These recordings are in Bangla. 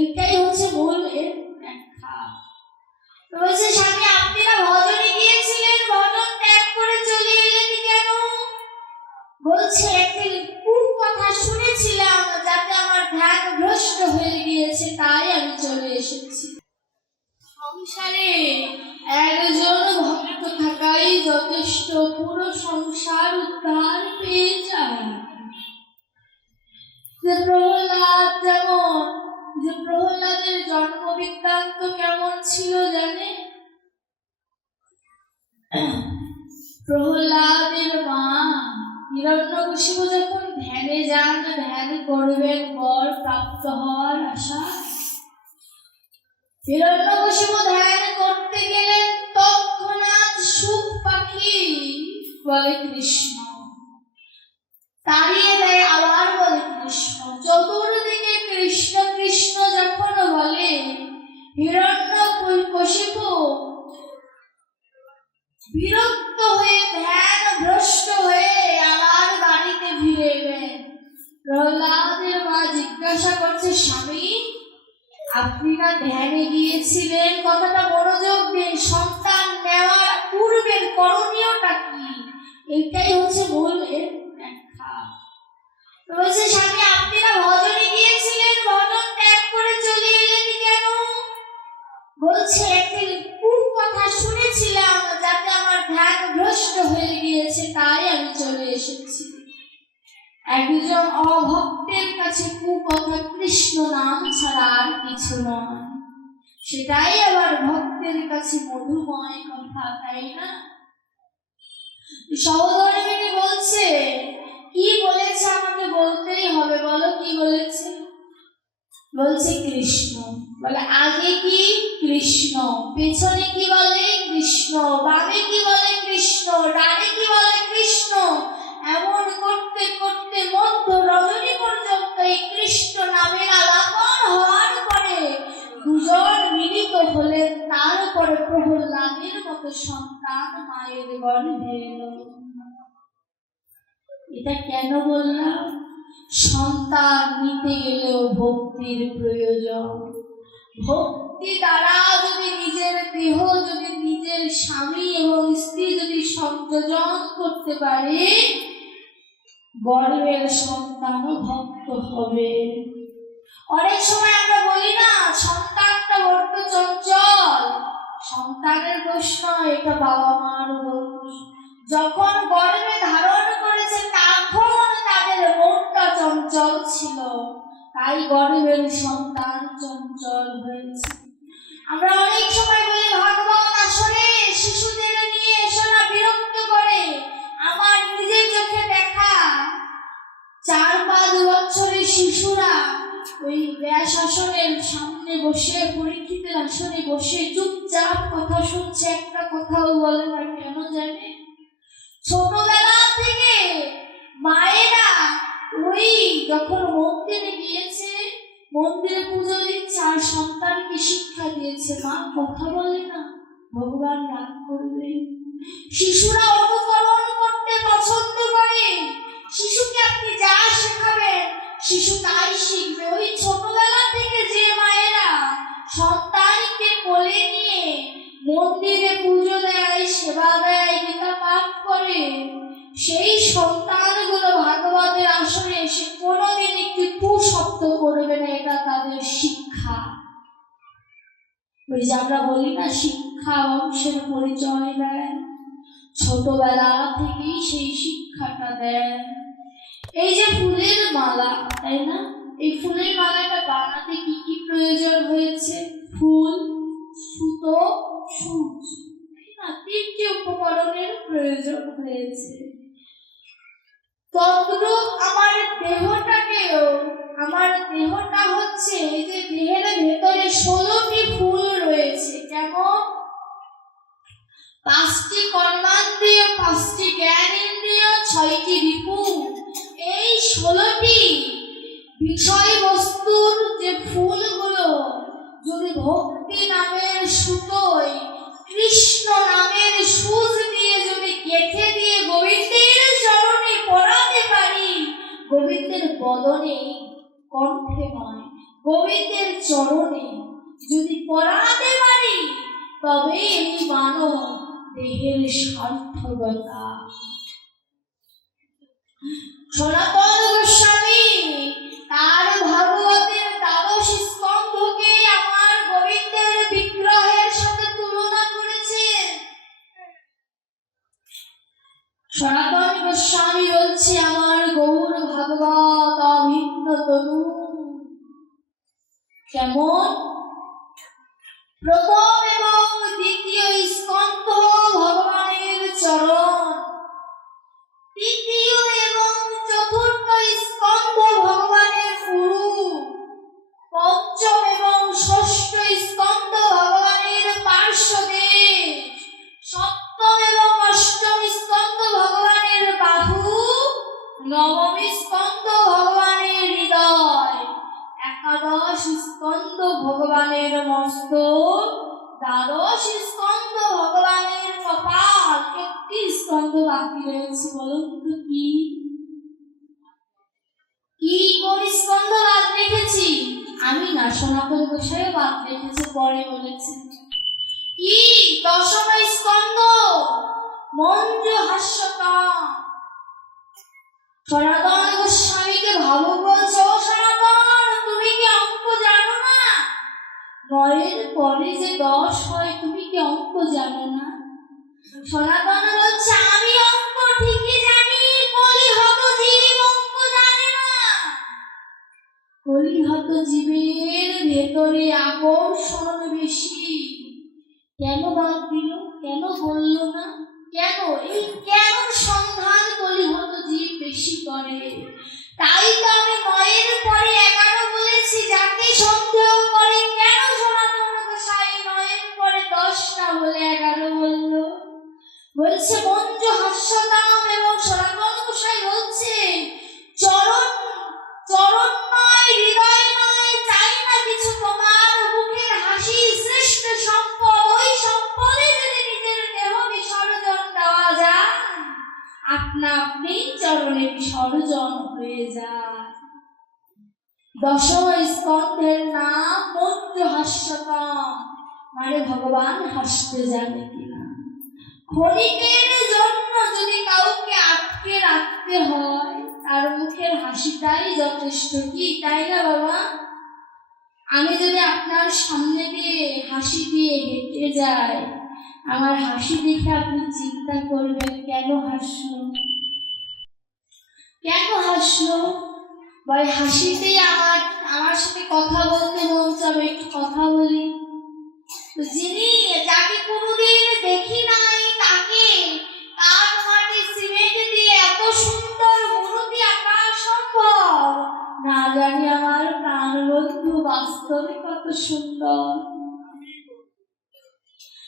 এটাই হচ্ছে মূল এর ব্যাখ্যা। বলছে স্বামী আপনি না ভজনে গিয়েছিলেন, ভজন ত্যাগ করে চলে এলেন কেন? বলছে একটি কথা শুনেছিলাম যাতে আমার ধ্যান ভ্রষ্ট হয়ে গিয়েছে, তাই আমি চলে এসেছি। সংসারে একজন ভক্ত থাকাই যথেষ্ট, পুরো সংসার উদ্ধার পেয়ে যায়। যে প্রহ্লাদ, যেমন যে প্রহ্লাদের জন্ম বৃত্তান্ত কেমন ছিল জানে? প্রহ্লাদের মা হিরণ্যকশিপু যখন ধ্যানে যান, ধ্যান করবেন বর প্রাপ্ত হওয়ার আশা, হিরণ্যকশিপু ধ্যান করতে গেলেন, তৎক্ষণাৎ সুখ পাখি বলে কৃষ্ণ, তাড়িয়ে দেয়, আবার বলে কৃষ্ণ, চতুর্দিকে কৃষ্ণ কৃষ্ণ যখন বলে, হিরণ্যকশিপু বিরক্ত হয়ে ধ্যান ভ্রষ্ট হয়ে আবার বাড়িতে ফিরে এলেন। প্রহ্লাদের মা জিজ্ঞাসা করছে, স্বামী আপনি না ধ্যানে গিয়েছিলেন, কথাটা মনোযোগ দিন, সন্তান নেওয়ার পূর্বের করণীয়টা কি? এটাই হচ্ছে মূল এর ব্যাখ্যা। বলছে স্বামী আপনি না ভজনে গিয়েছিলেন, ভজন ত্যাগ করে চলে এলেন কেন? বলছে একটি কথা শুনেছিলাম যাতে আমার ধ্যান ভ্রষ্ট হয়ে গিয়েছে, তাই আমি চলে এসেছি। একজন অভক্তের কাছে কুকথা কৃষ্ণ নাম ছাড়া আর কিছু নয়, সেটাই আবার ভক্তের কাছে মধুময় কথা, তাই না? সহধর্মিনী বলছে, কি বলেছে আমাকে বলতেই হবে, বলো কি বলেছে? বলছে কৃষ্ণ। বলে আগে কি? কৃষ্ণ। পেছনে কি বলে? কৃষ্ণ। বামে কি বলে? কৃষ্ণ। ডানে কি বলে? কৃষ্ণ। এমন করতে করতে মধ্য রজনী পর্যন্ত এই কৃষ্ণ নামের আলাপন হওয়ার পরে দুজন মিলিত হলেন, তারপরে প্রহ্লাদের মতো সন্তান মায়ের গর্ভে এলো। এটা কেন বললাম? সন্তান নিতে গেলেও ভক্তির প্রয়োজন। ভক্তি দ্বারা যদি নিজের দেহ, যদি নিজের স্বামী এবং স্ত্রী যদি সংযোজন করতে পারে, গর্ভের সন্তানও ভক্ত হবে। অনেক সময় আমরা বলি না, সন্তানটা বড্ড চঞ্চল। সন্তানের দোষ নয়, এটা বাবা মার দোষ। যখন গর্ভে ধারণ করেছে তখন তাদের মনটা চঞ্চল ছিল, তাই গর্ভের সন্তান চঞ্চল হয়েছে। আমরা অনেক সময় বলি ভাগবত আসরে শিশুদের নিয়ে এসো না, বিরক্ত করে। আমার নিজের চোখে দেখা 4-5 বছরের শিশুরা ওই ব্যাস আসনের সামনে বসে, পরীক্ষিতের আসনে বসে চুপচাপ কথা শুনছে, একটা কথাও বলে না। কেন জানে? ছোটবেলা থেকে মায়েরা ওই যখন মন্দিরে গিয়েছে, মন্দিরে পুজো দিচ্ছে, আর সন্তানকে শিক্ষা দিয়েছে, মা কথা বলে না, ভগবান রাগ করবে। শিশুরা অনুকরণ করতে পছন্দ করে। শিশুকে আপনি যা শেখাবেন শিশু তাই শিখবে। ওই ছোটবেলা থেকে যে মায়েরা সন্তানকে কোলে নিয়ে মন্দিরে পুজো দেয়, সেবা দেয়, গীতা পাঠ করে, সেই সন্তানগুলো ভাগবতের আসরে এসে কোনোদিন একটি কুশব্দ করবে না, এটা তাদের শিক্ষা। ওই যে আমরা বলি না, শিক্ষা বংশের পরিচয় দেয়, ছোটবেলা থেকেই সেই শিক্ষাটা দেয়। এই যে ফুলের মালা, তাই না? এই ফুলের মালাটা বানাতে কি কি প্রয়োজন হয়েছে? ফুল, সুতো, সূচ, তিনটি উপকরণের প্রয়োজন হয়েছে। তদ্রূপ আমার দেহটাকেও, আমার দেহটা হচ্ছে এই যে দেহের ভেতরে 16টি ফুল রয়েছে। যেমন 5টি কর্মেন্দ্রিয়, 5টি জ্ঞানেন্দ্রিয়, 6টি রিপু। এই 16টি বিষয়বস্তুর যে ফুলগুলো যদি ভক্তি নামের সুতোয়, কৃষ্ণ নামের সূচ দিয়ে যদি গেঁথে দিয়ে গোবিন্দের চরণে পরাতে পারি, গোবিন্দের বদনে, কণ্ঠে নয়, গোবিন্দের চরণে যদি পড়াতে পারি তবে এই মানব দেহের সার্থকতা। সনাতন গোস্বামী তার ভাগবতের দ্বাদশ স্কন্ধকে আমার গোবিন্দের বিগ্রহের সাথে তুলনা করেছেন। সনাতন গোস্বামী বলছে আমার গৌর ভাগবত অভিন্ন তনু। কেমন? প্রথম এবং দ্বিতীয় স্কন্ধ ভগবানের চরণ, তৃতীয় এবং চতুর্থ স্কন্ধ ভগবানের গুরু, পঞ্চম এবং ষষ্ঠ স্কন্ধ ভগবানের পার্শ্বদেশ, সপ্তম এবং অষ্টম স্কন্ধ ভগবানের বাহু, নবম স্কন্ধ ভগবানের হৃদয়, একাদশ স্কন্ধ ভগবানের মস্তক, দ্বাদশ স্কন্ধ ভগবানের কপাল। একটি স্কন্ধ বাকি রয়েছে, বলুন তো কি? কোন স্কন্ধ বাদ রেখেছি? আমি না, সনাতন গোসাইও বাদ রেখেছে, পরে বলেছে। কি? দশম স্কন্ধ মঞ্জু হাস্যকা। সনাতন গোস্বামীকে ভাবুক বলছে, ও সনাতন, তুমি কি অঙ্ক জানো না? 9-এর পরে যে 10 হয়, তুমি কি অঙ্ক জানো না? সনাতন বলছে, আমি অঙ্ক ঠিকই জানি, কলিহত জীব অঙ্ক জানে না। কলিহত জীবের ভেতরে আকর্ষণ বেশি। কেন বাদ দিল? কেন বলল না? কেন? এই কেন সন্ধান কলিহত জীব বেশি করে। তাই তো আমি 9-এর পরে 11 বলেছি। যাকে সন্দেহ করে কেন সনাতন গোসাই 9-এর পরে 10 না বলে 11 বলল? বলছে মঞ্জু হাস্যতাম। এবং সনাতন গোসাই বলছে চরণ চরণ নয়, হৃদয় নয়, চাই না কিছু তোমার, মুখের হাসি শ্রেষ্ঠ সম্পদ। ওই সম্পদে যদি নিজের দেহ বিসর্জন দেওয়া যায়, আপনা আপনি চরণে বিসর্জন হয়ে যায়। দশম স্কন্ধের নাম মঞ্জু হাস্যতাম, মানে ভগবান হাসতে জানে কিনা। ক্ষণিকের জন্য যদি কাউকে আটকে রাখতে হয়, তার মুখের হাসিটাই যথেষ্ট। কি তাই না বাবা? আমি যদি আপনার সামনে দিয়ে হাসি দিয়ে হেঁটে যাই, আমার হাসি দেখে আপনি চিন্তা করবেন কেন হাসলো, কেন হাসলো। ভাই হাসিতে আমার সাথে কথা বলতে মন চাবে, একটু কথা বলি। তো যাকে কোনোদিন দেখি নাই, তাকে কাঠ মাটি সিমেন্ট দিয়ে এত সুন্দর মূর্তি আঁকা সম্ভব না? জানি আমার প্রাণবন্ধু বাস্তবে কত সুন্দর।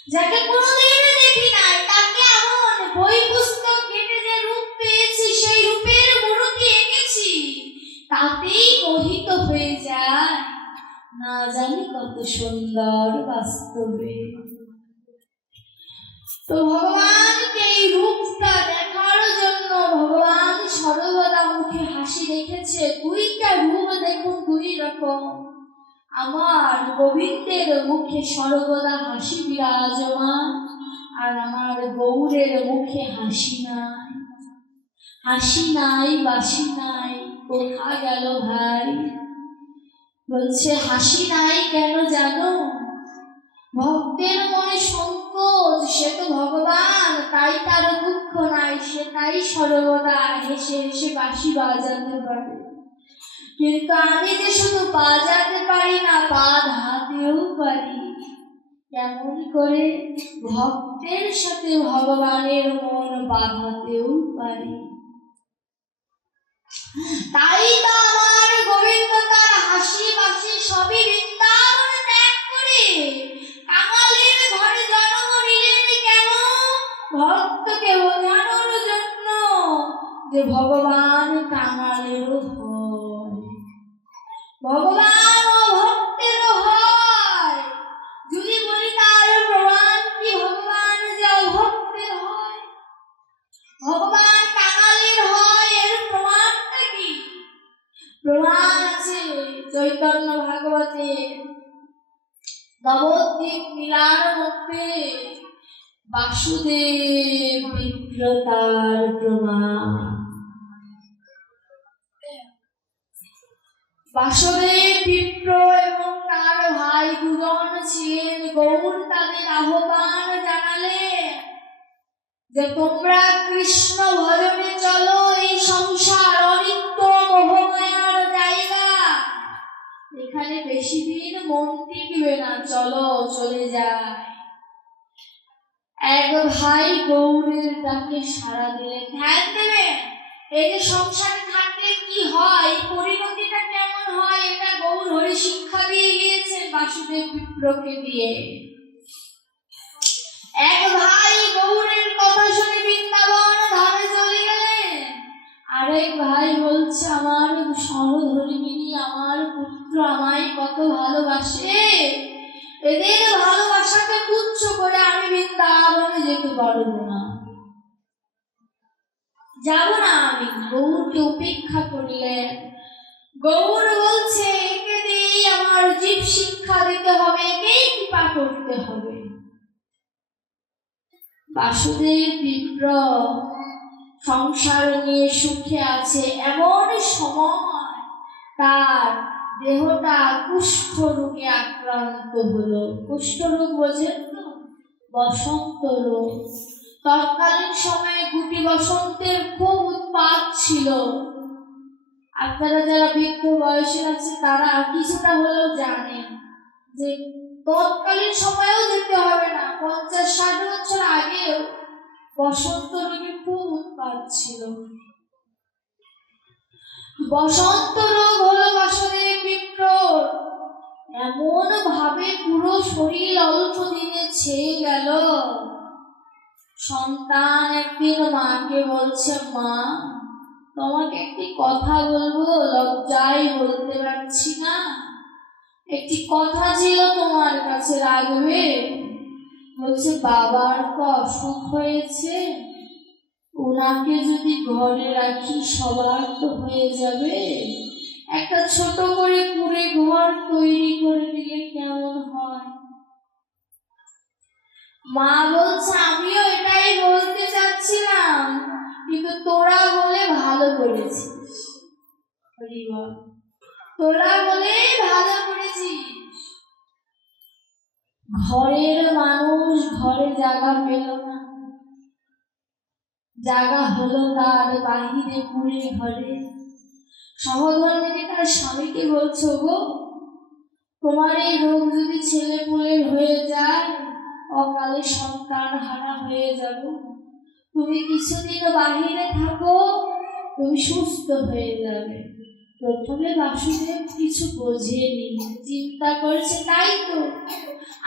যাকে কোনোদিন দেখি নাই, তাকে এমন বই পুস্তক ঘেটে যে রূপ পেয়েছি, সেই রূপের মূর্তি এঁকেছি, তাতেই মোহিত হয়ে যায়। না জানি কত সুন্দর বাস্তবে। তো ভগবানকে এই রূপটা দেখার জন্য ভগবান সর্বদা মুখে হাসি রেখেছে। দুইটা রূপ দেখুন, দুই রকম। আমার গোবিন্দের মুখে সর্বদা হাসি বিরাজমান, আর আমার গৌরের মুখে হাসি নাই। হাসি নাই, বাসি নাই, কোথা গেল ভাই? বলছে হাসি নাই কেন জানো? ভক্তের মনে সংকোচ, সে তো ভগবান, তাই তার দুঃখ নাই, সে তাই সর্বদা হেসে হেসে বাঁশি বাজাতে পারে। কিন্তু আমি যে শুধু বাজাতে পারি না, বাঁধাতেও পারি। কেমন করে? ভক্তের সাথে ভগবানের মন বাঁধাতেও পারি। তাই তো আমার গোবিন্দ তার হাসি বাসি সবই বৃন্দাবন ত্যাগ করে কাঙালের ঘরে জন্ম নিলেন। কেন? ভক্তকে বোঝানোর জন্য যে ভগবান কাঙালেরও হয়, ভগবান ভক্তেরও হয়। যদি বলি তার প্রমাণ কি ভগবান যে অভক্তের হয়, ভগবান কাঙালের হয়, এর প্রমাণটা কি? প্রমাণ আছে চৈতন্য ভাগবতে নবদ্বীপ লীলার মধ্যে বাসুদেব বিপ্রতার প্রমাণ। বাসুদেব বিপ্র এবং তার ভাই দুজন ছিলেন। গৌর তাদের আহ্বান জানালেন যে তোমরা কৃষ্ণ ভজনে চলো, এই সংসার অনিত্য মোহমায়ার জায়গা, এখানে বেশি দিন মন টিকবে না, চলো চলে যায়। এক ভাই গৌরের ডাকে সাড়া দিলেন। ধ্যান দেবেন এই যে সংসারে থাকলে কি হয়, পরিণতিটা কেমন হয়, এটা গৌর হরি শিক্ষা দিয়ে গিয়েছেন বাসুদেব বিপ্রকে দিয়ে। এক ভাই গৌরের কথা শুনে বৃন্দাবন ধামে চলে গেলেন। আরেক ভাই বলছে আমার সহধর্মিণী, আমার পুত্র আমায় কত ভালোবাসে, এদের ভালোবাসাকে তুচ্ছ করে আমি বৃন্দাবনে যেতে পারবো না, যাব না আমি। গৌরকে উপেক্ষা করলেন। গৌর বলছে একে দিয়েই আমার জীব শিক্ষা দিতে হবে, একেই কৃপা করতে হবে। বাসুদেব বিপ্র সংসার নিয়ে সুখে আছে, এমন সময় তার দেহটা কুষ্ঠ রোগে আক্রান্ত হলো। কুষ্ঠ রোগ বোঝেন তো, বসন্ত রোগ। তৎকালীন সময়ে গুটি বসন্তের খুব উৎপাত ছিল। আপনারা যারা বৃদ্ধ বয়সের আছে তারা কিছুটা হলেও জানেন যে তৎকালীন সময়েও যেতে হবে না, 50-60 বছর আগেও বসন্ত রোগের খুব উৎপাত ছিল। বসন্ত রোগ হলো বাসুদেব বিপ্র, এমন ভাবে পুরো শরীর অল্প দিনে ছেয়ে গেল। সন্তান একদিন মাকে বলছে, মা তোমাকে একটি কথা বলবো, লজ্জায় বলতে পারছি না, একটি কথা ছিল তোমার কাছে, রাখবে? বলছে বাবার তো অসুখ হয়েছে, ওনাকে যদি ঘরে রাখি সবার তো হয়ে যাবে, একটা ছোট করে কুঁড়ে ঘর তৈরি করে দিলে কেমন হয়? মা বলছে আমিও এটাই বলতে চাচ্ছিলাম, কিন্তু তোরা বলে ভালো করেছিস, তোরা বলে ভালো করেছিস। ঘরের মানুষ ঘরে জায়গা পেল না, জায়গা হলো তার বাহিরে কুঁড়ে ঘরে। সহধর্মিণী তার স্বামীকে বলছো, গো তোমার এই রোগ যদি ছেলে পুলের হয়ে যায়, অকালে সন্তান হারা হয়ে যাব, তুমি কিছুদিন বাহিরে থাকো, তুমি সুস্থ হয়ে যাবে। প্রথমে বাসুদেব কিছু বোঝেনি, চিন্তা করছে তাই তো,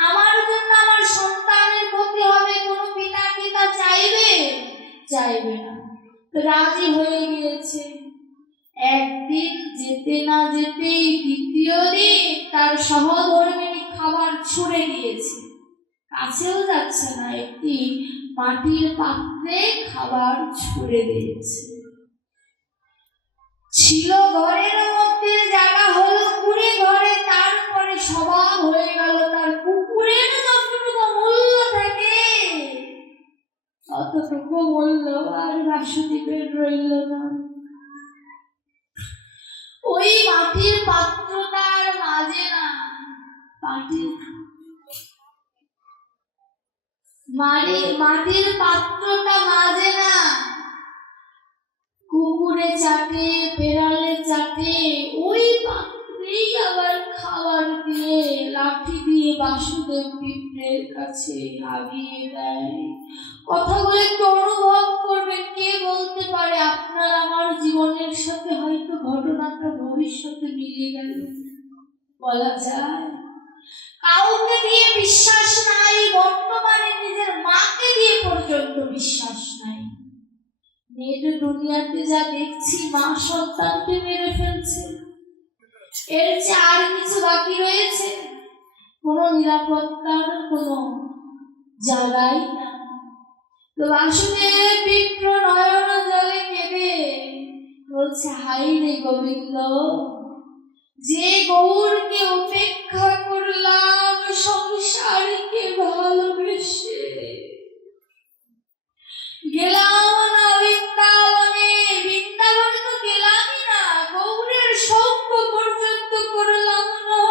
আমার জন্য আমার সন্তানের ক্ষতি হবে, কোনো পিতা পিতা চাইবে? চাইবে না, রাজি হয়ে গিয়েছে। একদিন যেতে না যেতেই দ্বিতীয় দিন তার সহধর্মিণী খাবার ছুঁড়ে দিয়েছে, কাছেও যাচ্ছে না, একটি মাটির পাত্রে খাবার ছুঁড়ে দিয়েছে। ছিল ঘরের মধ্যে, জায়গা হলো কুঁড়ে ঘরে, তারপরে স্বভাব হয়ে গেল তার কুকুরের যতটুকু মূল্য থাকে ততটুকু মূল্য আর বাসুদেবের রইল না। ওই মাটির পাত্রটার মাঝে না, মাটির পাত্রটা মাঝে না, কুকুরে চাটে, বেড়ালে চাটে, ওই পাত্রেই আবার খাবার দিয়ে লাঠি দিয়ে বাসুদেব বিপ্রের কাছে আগিয়ে দেয়। কথাগুলো একটু অনুভব করবেন, কে বলতে পারে আপনার আমার জীবনের সাথে হয়তো ঘটনাটা ভবিষ্যতে মিলে গেল, বলা যায়? কাউকে দিয়ে বিশ্বাস নাই, বর্তমানে নিজের মাকে দিয়ে পর্যন্ত বিশ্বাস নাই। নেট দুনিয়াতে যা দেখছি, মা সন্তানকে মেরে ফেলছে, এর চেয়ে আর কিছু বাকি রয়েছে? কোনো নিরাপত্তার কোনো জায়গাই না। তো বাসুদেব বিপ্র নয়ন জলে কেঁদে বলছে হাই রে গোবিন্দ, যে গৌরকে উপেক্ষা করলাম সংসারকে ভালোবেসে, গেলাম না বৃন্দাবনে, বৃন্দাবনে তো গেলামই না, গৌরের সঙ্গ পর্যন্ত করলাম না,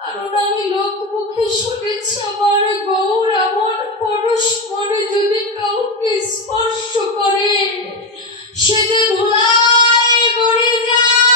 কারণ আমি লোকমুখে শুনেছি আমার গৌর এমন পরশ মনে যদি কাউকে স্পর্শ করে সে যে ধুলায় গড়ে যায়।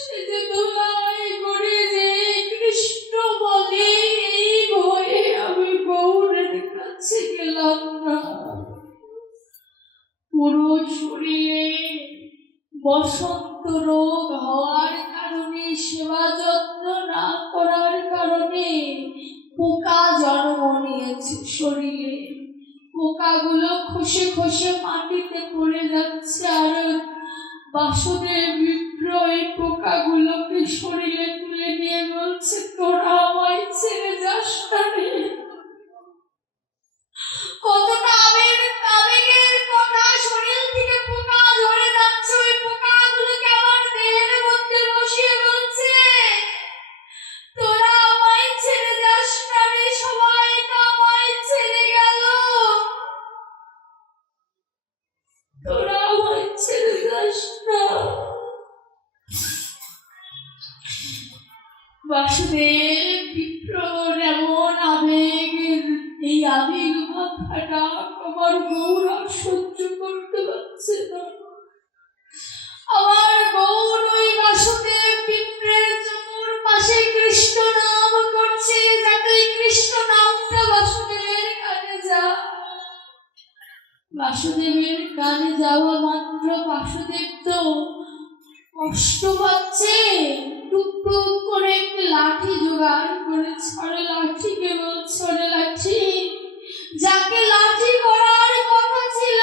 সে যে ধুলায় গড়ে যায় কৃষ্ণ বলে, এই ভয়ে আমি গৌরের কাছে গেলাম না। পুরো শরীরে বসন্ত রোগ হওয়ার কারণে, সেবা যত্ন না করার কারণে পোকা জন্ম নিয়েছে শরীরে, পোকাগুলো খসে খসে মাটিতে পড়ে যাচ্ছে, আর বাসুদেব বিপ্র এই পোকাগুলোকে শরীরে তুলে নিয়ে বলছে তোরা আমায় ছেড়ে যাস না রে। কতটা আবেগের কথা, শরীর থেকে পোকা ঝরে যাচ্ছে, ওই পোকাগুলোকে আমার দেহের মধ্যে বসিয়ে বলছে তোরা আমায় ছেড়ে যাস না রে, সবাই তো আমায় ছেড়ে গেল, তোরা আমায় ছেড়ে যাস না। বাসুদেব বিপ্রর এমন আবেগের, এই আবেগ মাথাটা আমার গৌর সহ্য করতে পারছে না। আমার গৌর ওই বাসুদেব বিপ্রের চতুর্পাশে কৃষ্ণ নাম করছে, যাতে কৃষ্ণ নামটা বাসুদেবের কানে যায়। বাসুদেবের কানে যাওয়া মাত্র বাসুদেব তো কষ্ট পাচ্ছে, টুকটুক করে একটি লাঠি জোগাড় করে ছড়ে লাঠিকে বলছে লাঠি, যাকে লাঠি করার কথা ছিল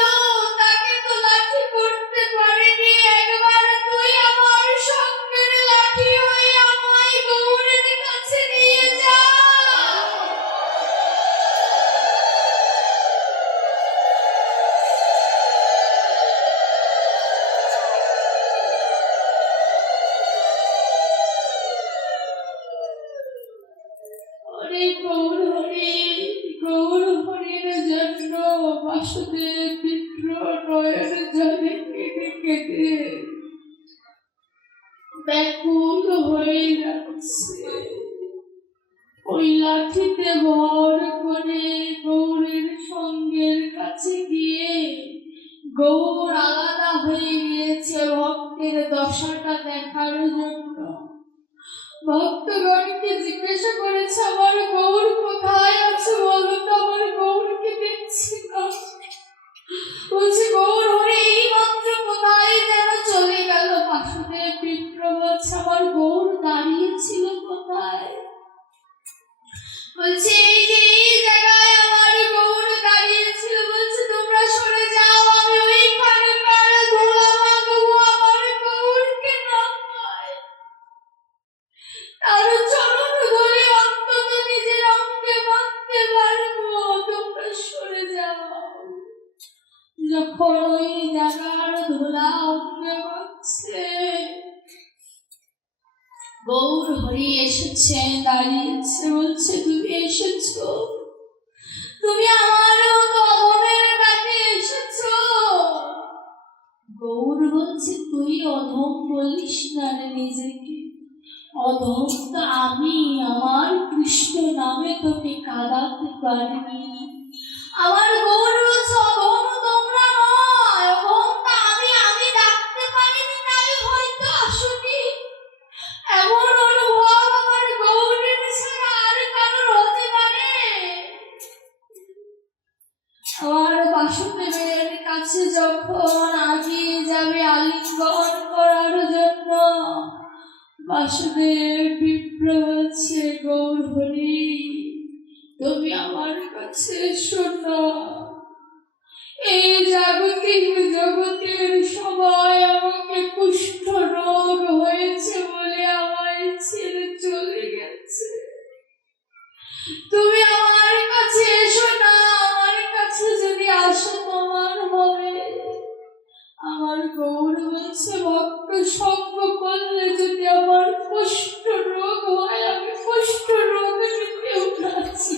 তাকে তো লাঠি করতে পারেনি, একবার তুই আমার সঙ্গের লাঠি হয়ে আমায় গৌরের কাছে নিয়ে যা। গৌর হরির জন্য বাসুদেব বিপ্র নয়ন জলে কেঁদে কেঁদে ব্যাকুল হয়ে যাচ্ছে। ওই লাঠিতে ভর করে গৌরের সঙ্গের কাছে গিয়ে গৌর আলাদা হয়ে গিয়েছে ভক্তের দশাটা দেখার জন্য। ভক্তগণকে জিজ্ঞাসা করেছে আমার গৌর কোথায় আছে বলো তো, আমার গৌরকে দেখছি না। বলছে গৌর হরে এই মাত্র কোথায় যেন চলে গেল। বাসুদেব বিপ্র বলছে আমার গৌর দাঁড়িয়ে ছিল কোথায়? বলছে এই যে এই জায়গায় আমার গৌর দাঁড়িয়ে ছিল। বলছে তোমরা সরে যাও, আমি ওইখানে কারা ধোলা মাগবো, আমার গৌরকে না পাই। তার চরণ ধরে অন্তত নিজের অঙ্গে বাঁধতে পারবো, তোমরা সরে যাও। যখন ওই জায়গার ধুলা অঙ্গে বাঁধছে, গৌর হরি এসেছে, দাঁড়িয়েছে, বলছে তুমি এসেছো, তুমি আমার মতো অধমের কাছে এসেছো। গৌর বলছে তুই অধম বলিস না রে নিজেকে, অধম তো আমি, আমার কৃষ্ণ নামে তোকে কাঁদাতে পারিনি। আমার গৌর বলছে অধম তোমরা নয়, অধম তো আমি ডাকতে পারিনি তাই হয়তো আসুনি। এমন অনুভব আমার গৌরের ছাড়া আর কারোর হতে পারে? আমার বাসুদেবের কাছে যখন আগিয়ে যাবে আলিঙ্গন করার জন্য, বাসুদেব বিপ্র বলছে গৌর হরি তুমি আমার কাছে এসো না, এই জাগতিক জগতের সবাই আমাকে কুষ্ঠ রোগ হয়েছে বলে আমায় ছেড়ে চলে গেছে। তুমি আমার কাছে এসো না, আমার কাছে যদি আসো তোমার হবে। আমার গৌর বলছে ভক্ত সঙ্গ করলে যদি আমার কুষ্ঠ রোগ হয়, আমি কুষ্ঠ রোগ নিতে উঠাচ্ছি।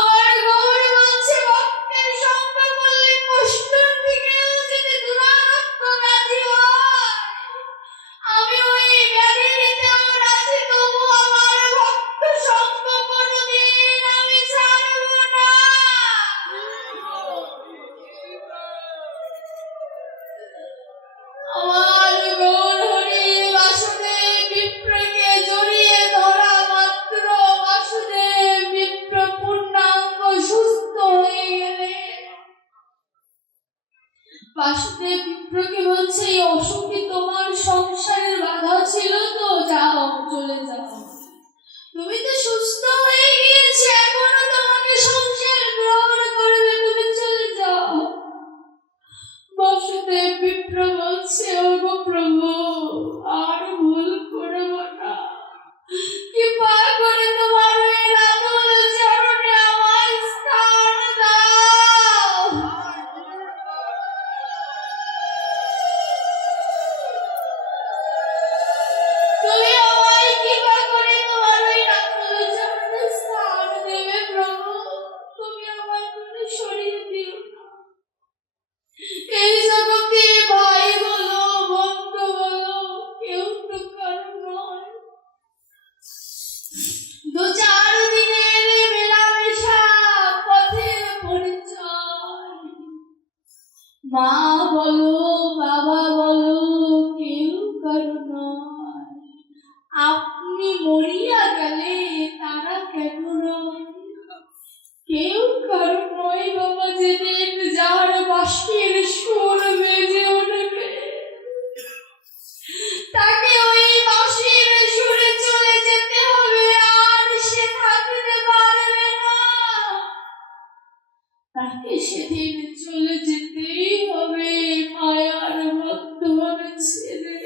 আমার গৌর বলছে ভক্তের সঙ্গ করলে কুষ্ঠর থেকেও যদি দুরারোগ্য ব্যাধি হয়, আমি ওই ব্যাধি নিতেও রাজি, তবু আমার ভক্ত সঙ্গ কোনোদিন আমি ছাড়ব না। আমার গৌর হরি বাসুদেব বিপ্রকে জড়িয়ে ধরা মাত্র বাসুদেব বিপ্র পূর্ণাঙ্গ সুস্থ হয়ে গেলে বাসুদেব বিপ্রকে বলছে এই অসুখী তোমার সংসারের বাধা ছিল, তো যাও চলে যাও, তুমি তো সুস্থ হয়ে গিয়েছে, এখনো তোমাকে সংসার গ্রহণ করবে, তুমি চলে যাও। বাসুদেব বিপ্র বলছে ওগো প্রভু, আর ভুল করব না, কৃপা করে তোমার ওই রাতুল চরণে আমার স্থান দাও। তুমি আমায় কৃপা করে তোমার ওই রাতুল চরণে স্থান দেবে প্রভু, তুমি আমার মনে সরিয়ে দিও না। এই জগতে ভাই বলো বন্ধু বলো কেউ তো কারো নয়, দু চার দিনের মেলামেশা পথের পরিচয়, মা বলো বাবা বলো কেউ কারো নয়, আপনি মরিয়া গেলে তারা কেন নয়, কেউ কারো নয় বাবা। যেদিন যার বাঁশির সুর বেজে উঠবে তাকে ওই বাঁশির সুরে চলে যেতে হবে, আর সে থাকতে পারবে না, তাকে সেদিন চলে যেতেই হবে মায়ার বন্ধন ছেড়ে।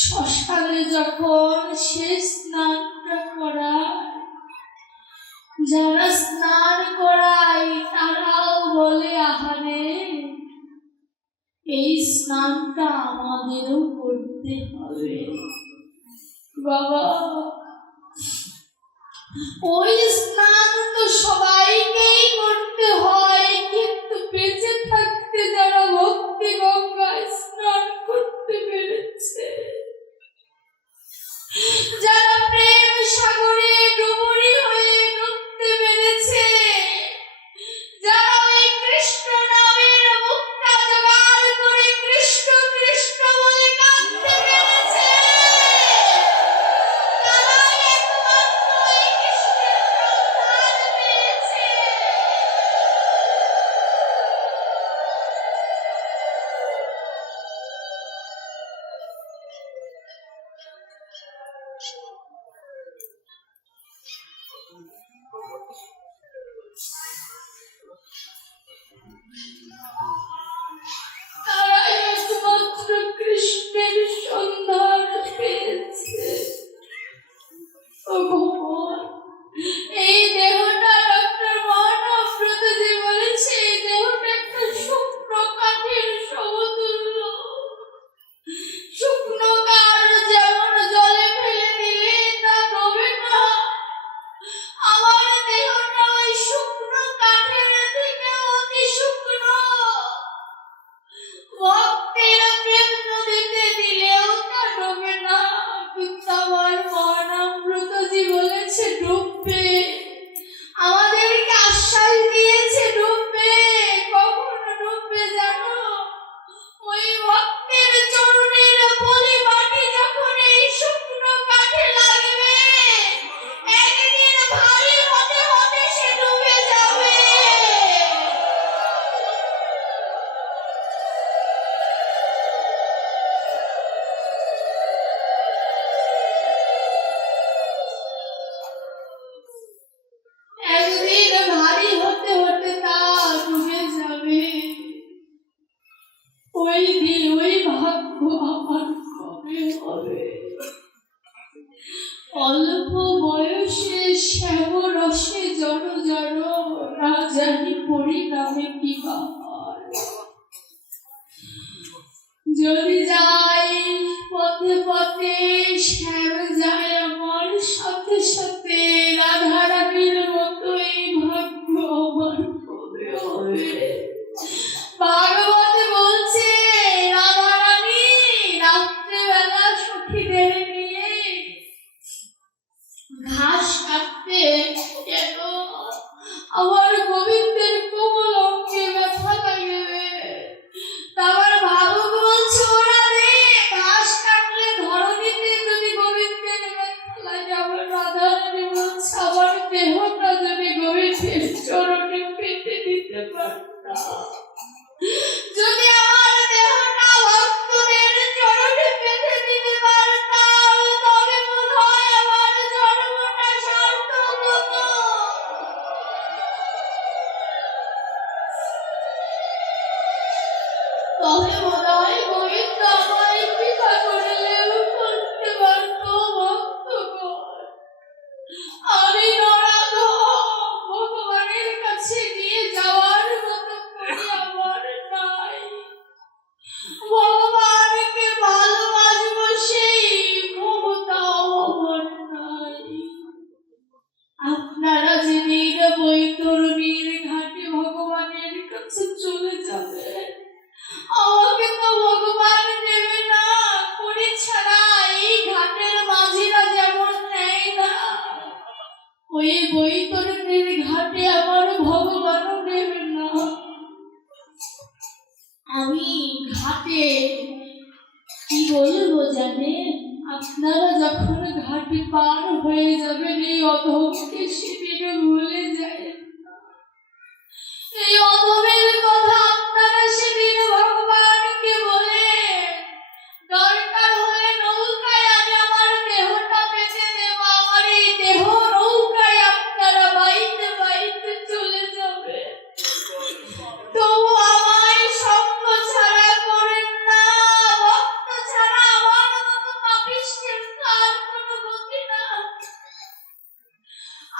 শ্মশানে যখন শেষ স্নানটা করায়, যারা স্নান করায় তারাও বলে আহারে এই স্নানটা আমাদেরও করতে হবে বাবা। ওই স্নান তো সবাইকেই করতে হয়, কিন্তু বেঁচে থাকতে যারা ভক্তি গঙ্গায় স্নান করতে পেরেছে, যারা প্রেম সাগরে ডুবুরি হয়ে ডুবতে পেরেছে, যারা ওই কৃষ্ণ নামের মুক্তা জোগাড় করে কৃষ্ণ কৃষ্ণ বলে কাঁদতে পেরেছে, তারাই একমাত্র ওই কৃষ্ণের সন্ধান পেয়েছে। ওই ভাগ্য আমার কবে হবে? অল্প বয়সে শ্যামরসে জড় জড়, না জানি পরিণামে কি বা হয়। যদি যাই পথে পথে শ্যাম যায় আমার সাথে সাথে, রাধারানীর মতো এই ভাগ্য আমার কবে হবে? ভাগবত বলছে রাধারানী রাত্রেবেলা সখীদের নিয়ে ঘাস কাটতে কেন আমার গোবিন্দের কোমল অঙ্গে ব্যথা লাগবে। তারপর ভাবক বলছে ওরা ঘাস কাটলে ধরণীতে যদি গোবিন্দের ব্যথা লাগে, আমার রাধারানী বলছে আমার দেহটা যদি গোবিন্দের চরণে পেতে দিতে পারতাম, যদি আমার দেহটা ভক্তদের চরণে পেতে দিতে পারতাম, তবে বোধহয় আমার জন্মটা সার্থক হতো। তবে বোধহয় গোবিন্দ আমায় কৃপা করলেও করতে পারত ভক্তগণ। আমি নরাধম, ভগবানের কাছে নিয়ে যাওয়ার মতো করি আমার নাই। ভগবানকে ভালোবাসবো সেই ক্ষমতাও আমার নাই। আপনারা যেদিন বৈতরণীর ঘাটে ভগবানের কাছে চলে যাবেন, আমাকে তো ভগবান দেবে না। করি ছাড়া এই ঘাটের মাঝিরা যেমন নেয় না, ওই বৈতরণীর ঘাটে আমার ভগবানও দেবে না। আমি ঘাটে কি বলবো জানেন? আপনারা যখন ঘাটে পার হয়ে যাবেন, এই অধমকে সেদিনে ভুলে যায়। এই অধমের কথা আপনারা সেদিন ভগবানকে বলে, দরকার হলে নৌকায় আমি আমার দেহটা পেতে দেব, আমার এই দেহ নৌকায় আপনারা বাইতে বাইতে চলে যাবে। তবু আমায় সঙ্গ ছাড়া করেন না। ভক্ত ছাড়া আমার মতো পাপিষ্ঠের আর কোনো গতি না।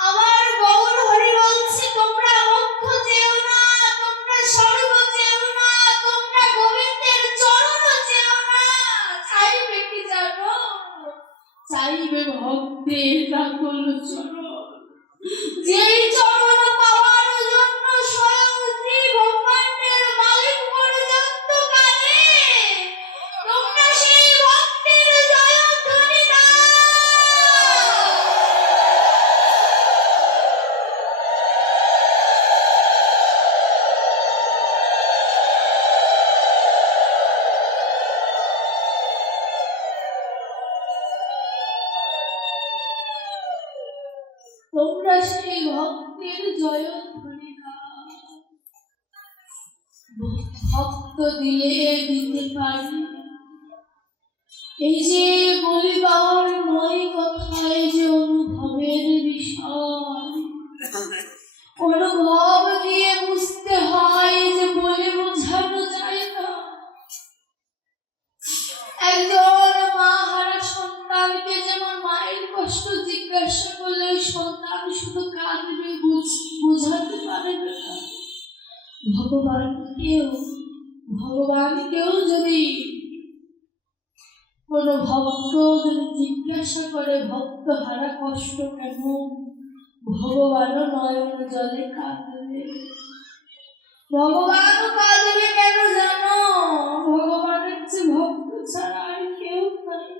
আমার গৌর হরি বলছে তোমরা মোক্ষ চেও না, তোমরা স্বর্গ চেও না, তোমরা গোবিন্দের চরণ চেও না। চাইবে কি জানো? চাইবে ভক্তের কাকল চরণ। যেই চরণ পাওয়ার জন্য স্বয়ং শ্রী ব্রহ্মাণ্ডের মালিক পর্যন্ত কাঁদে। তোমরা সেই ভক্তের জয়ধ্বনি দাও। তোমরা সেই ভক্তের জয়ধ্বনি দাও। ভক্ত দিয়ে দিতে পারি। এই যে বলিবার নয় কথায় যে অনুভবের বিষয়, অনুভব দিয়ে বুঝতে হয়, যে বলে বোঝানো যায় না। একজন মা হারা সন্তানকে যেমন মায়ের কষ্ট জিজ্ঞাসা করলে সন্তান শুধু কাঁদবে, বোঝাতে পারবে না। ভগবানকেও যদি কোন ভক্ত যদি জিজ্ঞাসা করে ভক্ত হারা কষ্ট কেন, ভগবানও নয়ন জলে কাঁদবে। ভগবানও কাঁদবে কেন জানো? ভগবানের চেয়ে ভক্ত ছাড়া আর কেউ নাই।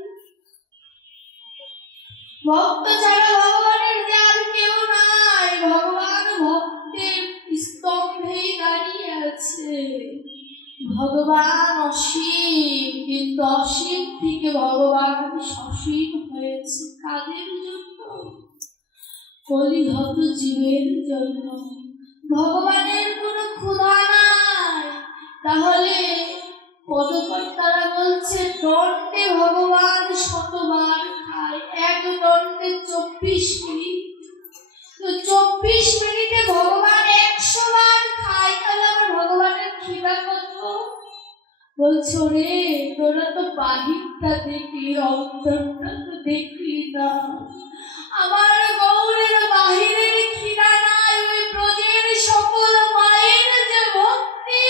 ভক্ত ছাড়া ভগবানের যে আর কেউ নাই। ভগবান ভক্তের স্তম্ভেই দাঁড়িয়ে আছে। ভগবান অসীম, কিন্তু অসীম থেকে ভগবান সসীম হয়েছে কাদের জন্য? কলিহত জীবের জন্য। ভগবানের কোনো ক্ষুধা নাই। তাহলে পদকর্তারা বলছে দণ্ডে ভগবান শতবার খায়, এক দণ্ডে 24 মিনিট। তো 24 মিনিটে ভগবান 100 বার খায়, তাহলে আমার ভগবানের খিদা কত? বলছো রে তোরা তো বাহিরটা দেখলি, অন্তরটা তো দেখলি না। আমার গৌরের বাহিরের খিদা নাই, ওই ব্রজের সকল মায়ের যে ভক্তি,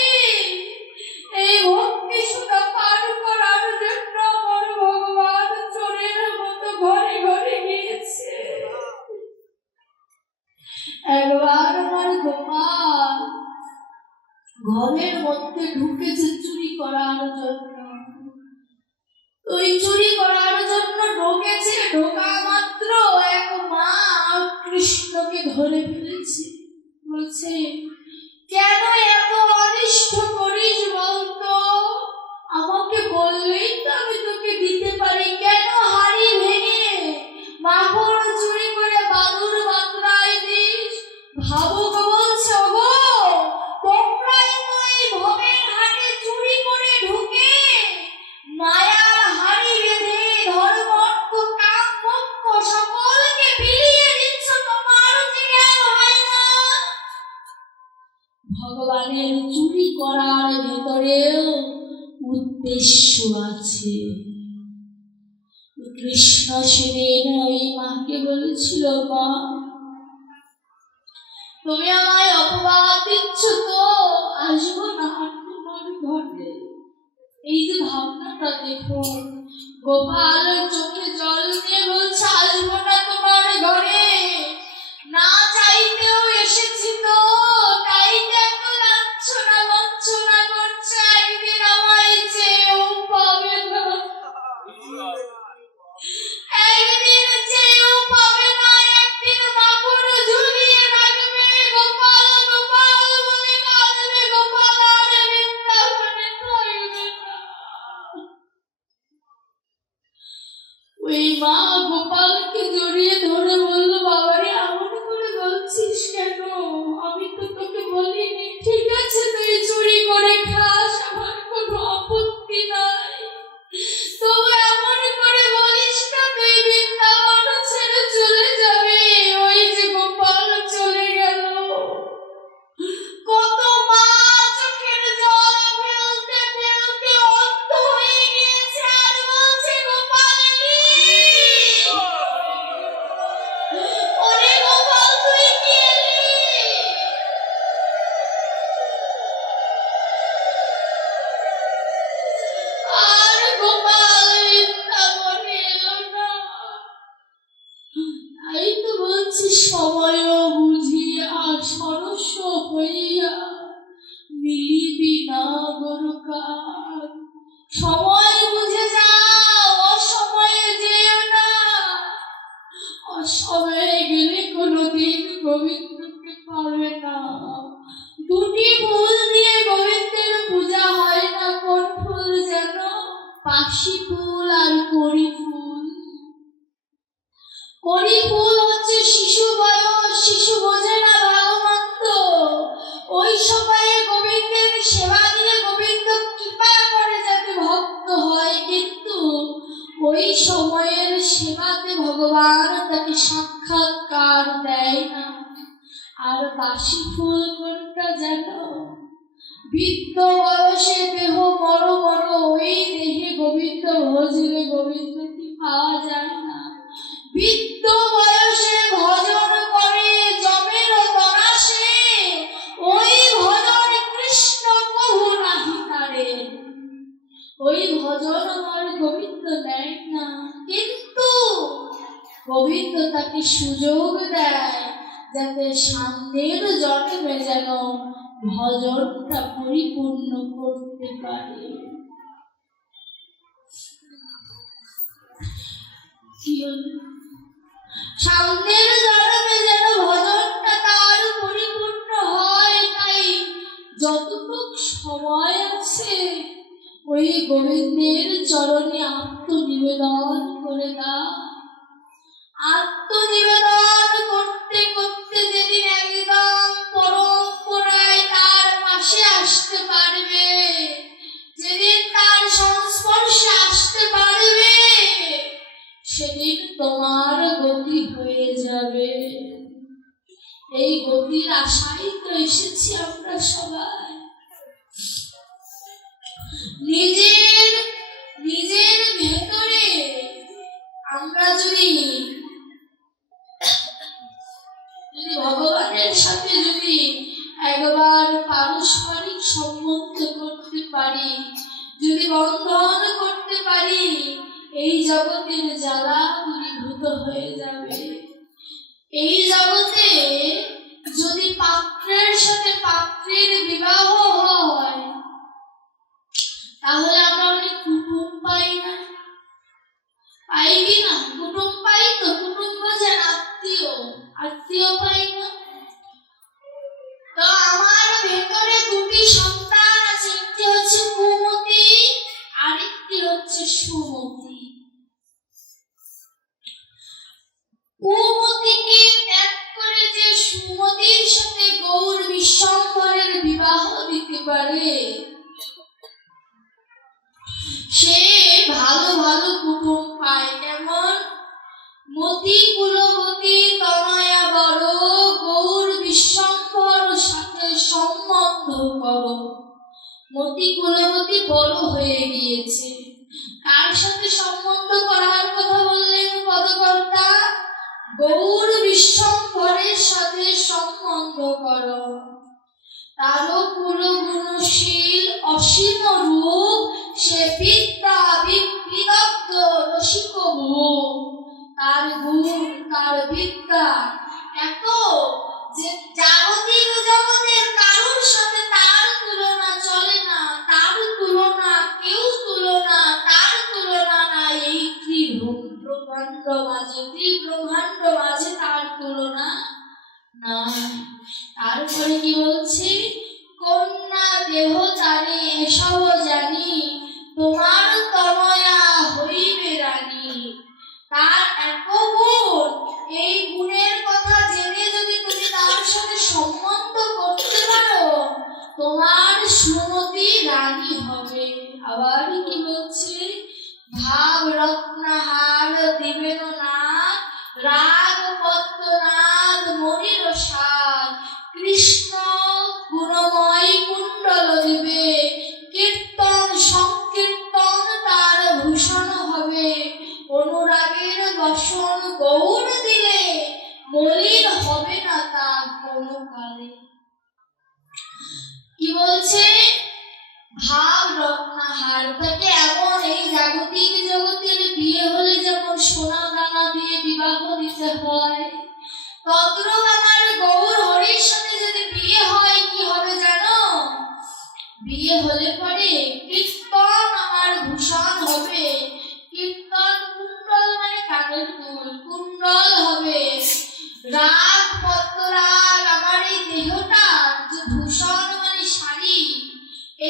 এই ভক্তি শুধু পার করার জন্য আমার ভগবান চোরের মতো ঘরে ঘরে গিয়েছে। একবার আমার গোপাল ঘরের মধ্যে ঢুকেছে চুরি করার জন্য। ওই চুরি করার জন্য ঢুকেছে, ঢোকা মাত্র এক মা কৃষ্ণকে ধরে ফেলেছে। বলছে কেন এত অনিষ্ট করিস বলতো, আমাকে বললেই তো আমি তোকে দিতে পারি, কেন হাড়ি ভেঙে মাখন চুরি করে বাদুর বাতরাই দিস? ভাবুক বলছে ওগো তোমরাই তো এই ভবের হাটে চুরি করে ঢুকে মায়ার হাড়ি বেঁধে ধর্ম অর্থ কাম মোক্ষ সকলকে বিলিয়ে দিচ্ছ, তোমার যে জ্ঞান হয় না? ভগবানের চুরি করার ভেতরেও উদ্দেশ্য আছে। কৃষ্ণ সেদিন ওই মাকে বলেছিল, মা তুমি আমায় অপবাদ দিচ্ছ তো, আসবো না তোমার ঘরে। এই যে ভাবনাটা দেখো, গোপাল চোখে জল দিয়ে বলছে আসবো না তোমার ঘরে, না চাইতেও এসেছি তো, তাই এত লাঞ্ছনা বঞ্চনা করছে, একদিন আমায় চেয়েও পাবে না, একদিন চেয়েও পাবে না, একদিন মাখন ঝুলিয়ে রাখবে, গোপাল গোপাল বলে কাঁদবে, গোপাল আর বৃন্দাবনে থাকবে না। ওই মা গোপালকে জড়িয়ে ধরে বলল, বাবারে এমন করে বলছিস কেন, আমি তো তোকে বলিনি। ঠিক আছে তুই চুরি করে খাস, আমার কোনো আপত্তি নাই, তবু এমন করে বলিস না তুই বৃন্দাবন ছেড়ে চলে যাবে। ওই যে গোপাল চলে গেল, কত মা চোখের জল ফেলতে ফেলতে অন্ধ হয়ে গিয়েছে, আর বলছে গোপাল ওরে গোপাল তুই কি এলি? আর গোপাল বৃন্দাবনে এলো না। তাই তো বলছি সময় বুঝি আর সরস হইয়া মিলিবি না গোরকার। সময় বুঝে যাও, অসময়ে যেও না, অসময়ে গেলে কোনোদিন গোবিন্দকে পাবে না। দুটি ফুল দিয়ে গোবিন্দের পূজা হয় না, কোন ফুল যেন? পাশি ফুল আর কড়ি ফুল। কড়ি ফুল হচ্ছে শিশু বয়স, শিশু বোঝে না ভালো মন্দ, ওই সময়ে গোবিন্দের সেবা দিলে গোবিন্দ কৃপা করে যাতে ভক্ত হয়, কিন্তু ওই সময়ের সেবাতে ভগবান তাকে সাক্ষাৎকার দেয় না। আর বাসি ফুল কোনটা জানো? বৃদ্ধ বয়সে দেহ বড় বড়, ওই দেহে গোবিন্দ ভজলে গোবিন্দকে পাওয়া যায় না। বৃদ্ধ বয়সে ভজন করে জমের তরাসে, ওই ভজন কৃষ্ণ কভু নাহি তারে, ওই ভজন আমার গোবিন্দ দেয় না, কিন্তু গোবিন্দ তাকে সুযোগ দেয় যাতে সামনের জন্মে যেন ভজনটা পরিপূর্ণ করতে পারে। সামনের জন্মে যেন ভজনটা তার পরিপূর্ণ হয়, তাই যতটুকু সময় আছে ওই গোবিন্দের চরণে আত্মনিবেদন করে দাও। আত্মনিবেদন করতে করতে যেদিন একদম পরম্পরায় তার পাশে আসতে পারবে, যেদিন তার সংস্পর্শে আসতে পারবে, সেদিন তোমার গতি হয়ে যাবে। এই গতির আশাই তো এসেছি আমরা সবাই। নিজের নিজের ভেতরে আমরা যদি ভগবানের সাথে যদি একবার পারস্পরিক সম্বন্ধ করতে পারি, যদি বন্ধন করতে পারি, এই জগতের জ্বালা দূরীভূত হয়ে যাবে। এই জগতে যদি পাত্রের সাথে পাত্রের বিবাহ হয়, তাহলে আমরা অনেক কুটুম পাই না? পাই কি না? কুটুম পাই তো। কুটুম বোঝেন আত্মীয়, আত্মীয় পাই না? তো আমার ভেতরে দুটি সন্তান আছে, একটি হচ্ছে কুমতি, আরেকটি হচ্ছে সুমতি। কুমতিকে ত্যাগ করে যে সুমতির সাথে গৌর বিশ্বম্ভরের বিবাহ দিতে পারে, সে ভালো ভালো কুটুম পায়। কেমন? মতি কুলবতী তনয়া বড়, গৌর বিশ্বম্ভর সাথে সম্বন্ধ করো। মতি কুলবতী বড় হয়ে গিয়েছে, কার সাথে সম্বন্ধ করার কথা বললেন পদকর্তা? গৌর বিশ্বম্ভরের সাথে সম্বন্ধ করো। তারও কুলগুণশীল অসীম রূপ, সে বিদ্যা বিদগ্ধ রসিক ভূপ। তার গুণ, তার বিদ্যা এত যে জাগতিক জগতের কারোর সাথে তার তুলনা চলে না, তার তুলনা কেউ তুলনা, তার তুলনা না। এই ত্রিব্রহ্মাণ্ড মাঝে তার তুলনা না। তারপরে কি বলছে? কন্যা দেহ চারি এসব জানি, তোমার তনয়া হইবে রানী। তার এত গুণ, এই গুণের কথা জেনে যদি তুমি তার সাথে সম্বন্ধ করতে পারো, তোমার সুমতি রানী হবে। আবার কি বলছে? ভাব রত্নাহার দিবেন নাথ, রাগ পদ্মনাথ মনির সাদ। কৃষ্ণ গুণময় কুণ্ডল দিবে, কীর্তন সংকীর্তন তার ভূষণ হবে। অনুরাগের বসন গৌর দিলে, মলিন হবে না তার কোনো কালে। কি বলছে? ভাব রত্নাহার। তাকে এমন এই জাগতিক জগতের বিয়ে হলে যেমন সোনা দানা দিয়ে বিবাহ দিতে হয়, তদ্রূপ আমার গৌর হরির সাথে যদি বিয়ে হয়, কি হবে জানো? বিয়ে হলে পরে কীর্তন আমার ভূষণ হবে। কীর্তন কুণ্ডল মানে কানের দুল, কুণ্ডল হবে। রাগ পদ্মরাগ আমার এই দেহটা যে ভূষণ মানে শাড়ি।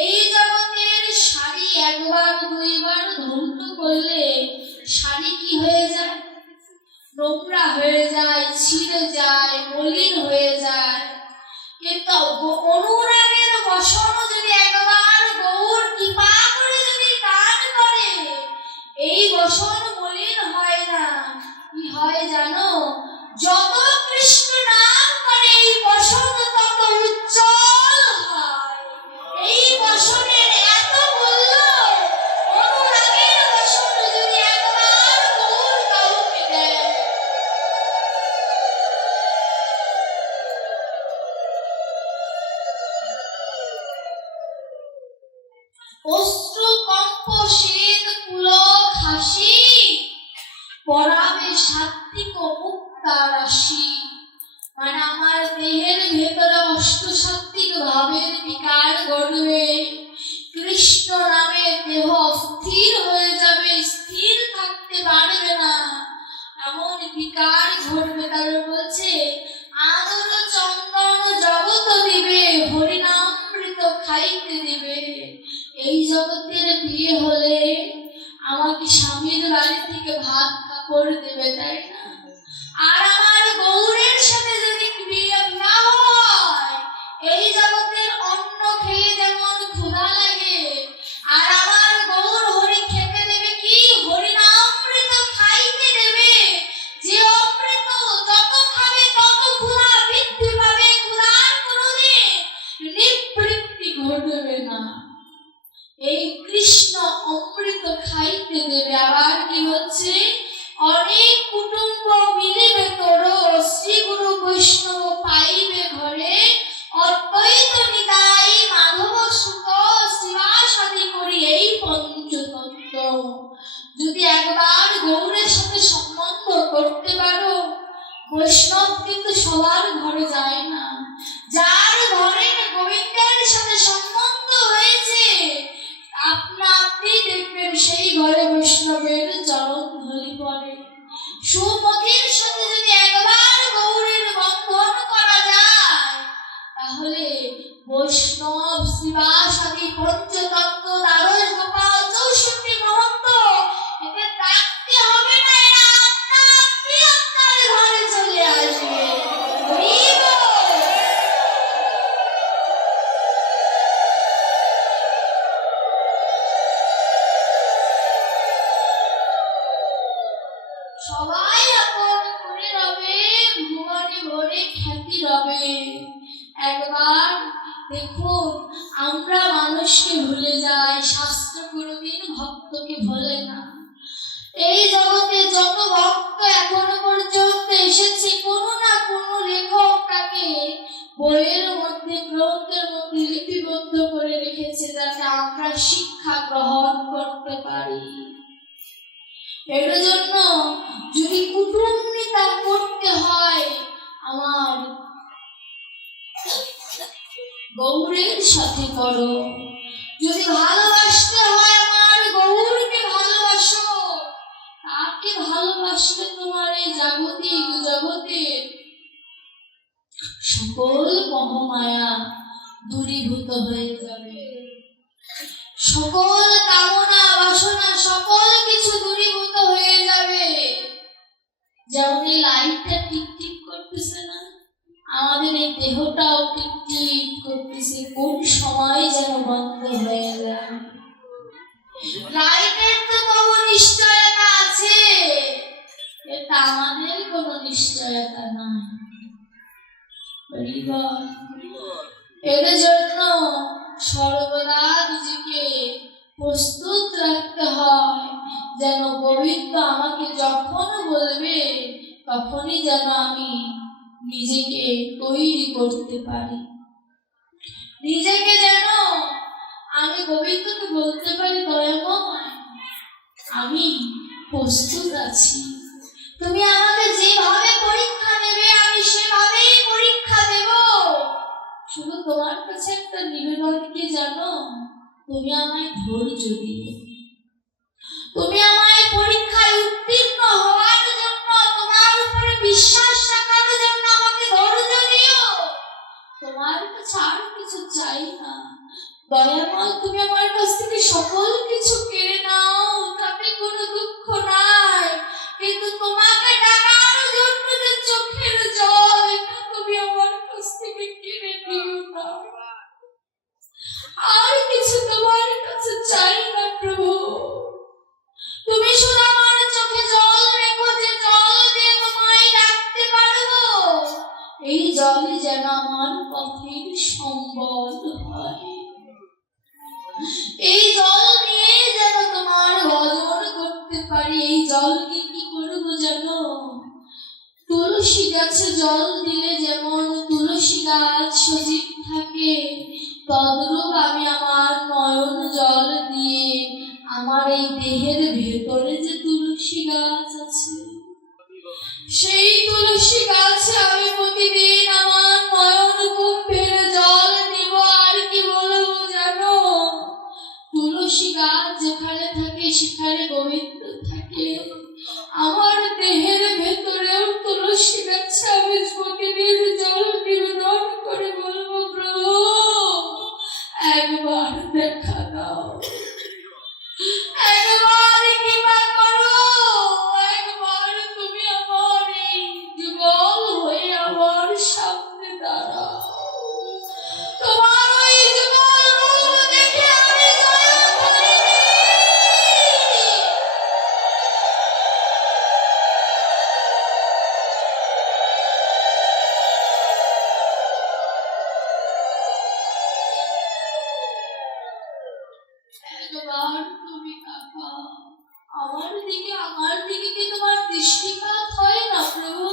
এই জগতের শাড়ি একবার দুইবার ধৌত করলে শাড়ি কি হয়ে যায়? নোংরা হয়ে যায়, ছিঁড়ে যায়, মলিন হয়ে যায়। কিন্তু অনুরাগের বসন যদি একবার গৌর কৃপা করে যদি দান করে, এই বসন মলিন হয় না। কি হয় জানো? যত কৃষ্ণ নাম করে এই বসন তত উজ্জ্বল হয়। এই বসনের এত মূল্য, অনুরাগের বসন যদি একবার গৌর কাউকে দেয়। অশ্রু কম্প শীত পুলক হাসি, পরাবে সাত্বিক মুক্তা রাশি। মানে আমার দেহের ভেতরে অষ্টসাত্বিক ভাবের বিকার ঘটবে। কৃষ্ণ নামে দেহ অস্থির হয়ে যাবে, স্থির থাকতে পারবে না, এমন বিকার ঘটবে। তারপর বলছে আদর চন্দন জগত দিবে, হরিনামৃত খাইতে দিবে। এই জগতের বিয়ে হলে আমাকে স্বামীর বাড়ি থেকে ভাত কাপড় দেবে, তাই না? আর আমার গৌরের সাথে যদি বিয়ে না হয়, এই জগতের অন্ন খেয়ে যেমন ক্ষুধা লাগে, আর আমার গৌর হরি খেতে দেবে কি? হরিনামৃত খাইতে দেবে। যে অমৃত যত খাবে তত ক্ষুধা বৃদ্ধি পাবে, ক্ষুধার কোনোদিন নিবৃত্তি ঘটবে না। এই কৃষ্ণ অমৃত খাইতে দেবে। আবার কি হচ্ছে, অনেক কুটুম্ব মিলিবে তোর, শ্রী গুরু বৈষ্ণব পাইবে ঘরে, অদ্বৈত নিতাই মাধব সুত শ্রীবাসাদি করি এই পঞ্চতত্ত্ব। যদি একবার গৌরের সাথে সম্বন্ধ করতে পারো, বৈষ্ণব কিন্তু সবার ঘরে যায় না। যার ঘরে গোবিন্দের সাথে সম্বন্ধ হয়েছে, আপনি দেখবেন সেই ঘরে বৈষ্ণবের চরণ ধরি পড়ে। সুমতির সাথে যদি একবার গৌরের বন্ধন করা যায়, তাহলে বৈষ্ণব শ্রীবাসাদি পঞ্চতত্ত্ব দ্বাদশ গোপাল 64 মহন্ত একে ডাকতে হবে না, এরা আপনা আপনি আপনার ঘরে চলে আসবে। সবাই আপন করে রবে, ভুবনে ভরে খ্যাতি রবে। একবার দেখুন, আমরা মানুষকে ভুলে যাই, শাস্ত্র কোনোদিন ভক্তকে ভোলে না। এই জগতে যত ভক্ত এখনো পর্যন্ত এসেছে, কোনো না কোনো লেখক তাকে বইয়ের মধ্যে, গ্রন্থের মধ্যে লিপিবদ্ধ করে রেখেছে, যাতে আমরা শিক্ষা গ্রহণ করতে পারি। এর জন্য যদি কুটুম্বিতা করতে হয়, আমার গৌরের সাথে করো। যদি ভালোবাসতে হয়, আমার গৌরকে ভালোবাসো। তাকে ভালোবাসলে তোমার এই জাগতিক জগতের সকল মোহমায়া দূরীভূত হয়ে যাবে, সকল কামনা বাসনা সকল কিছু দূরীভূত হয়ে যাবে। যেমন এই লাইটটা টিকটিক করতেছে না, আমাদের এই দেহটাও টিকটিক করতেছে, কোন সময় যেন বন্ধ হয়ে যায়। লাইটের তো কোনো নিশ্চয়তা আছে, এটা আমাদের কোনো নিশ্চয়তা নাই। এর জন্য সর্বদা নিজেকে প্রস্তুত রাখতে হয়, যেন গোবিন্দ আমাকে যখন বলবে তখনই যেন আমি নিজেকে তৈরি করতে পারি, নিজেকে যেন আমি গোবিন্দকে বলতে পারি, দয়াময় আমি প্রস্তুত আছি, তুমি আমাকে যেভাবে পরীক্ষা নেবে আমি সেভাবেই পরীক্ষা দেব। শুধু তোমার কাছে একটা নিবেদন কি জানো, তুমি আমায় ধৈর্য দিও, তুমি আমায় পরীক্ষায় উত্তীর্ণ হওয়ার জন্য, তোমার উপরে বিশ্বাস রাখার জন্য আমাকে ধৈর্য দিও। তোমার কাছে আর কিছু চাই না। দয়াময় তুমি আমার কাছ থেকে সকল কিছু কেড়ে নাও, তাতে কোনো দুঃখ নাই, কিন্তু তোমাকে ডাকার জন্য যে চোখের জল, এটা তুমি আমার কাছ থেকে কেড়ে নিও না। আর কিছু তোমার কাছে চাই না প্রভু, তুমি শুধু আমার চোখে জল রেখো, যে জল দিয়ে তোমায় ডাকতে পারবো, এই জলই যেন আমার পথের সম্বল হয়। এই জল নিয়ে যেন তোমার ভজন করতে পারি। এই জলকে কি করবো জানো, তুলসী গাছে জল দিলে যেমন তুলসী গাছ সজীব থাকে, তদ্রূপ আমি আমার নয়ন জল দিয়ে আমার এই দেহের ভেতরে যে তুলসী গাছ আছে, সেই তুলসী গাছে আমি প্রতিদিন আমার নয়ন কুম্ভের জল দিব। আর কি বলবো জানো, তুলসী গাছ যেখানে থাকে সেখানে গোবিন্দ থাকে। আমার দেহের ভেতরেও তুলসী গাছে আমি প্রতিদিন জল নিবেদন করে বলবো, প্রভু একবার দেখা দাও, একবার কৃপা করো, একবার তুমি আমার এই যুগল হয়ে আমার সামনে দাঁড়াও। তোমার ওই যুগল রূপ দেখে আমি জয় করিনি। একবার তুমি তাকাও আমার দিকে কি তোমার দৃষ্টিপাত হয় না প্রভু?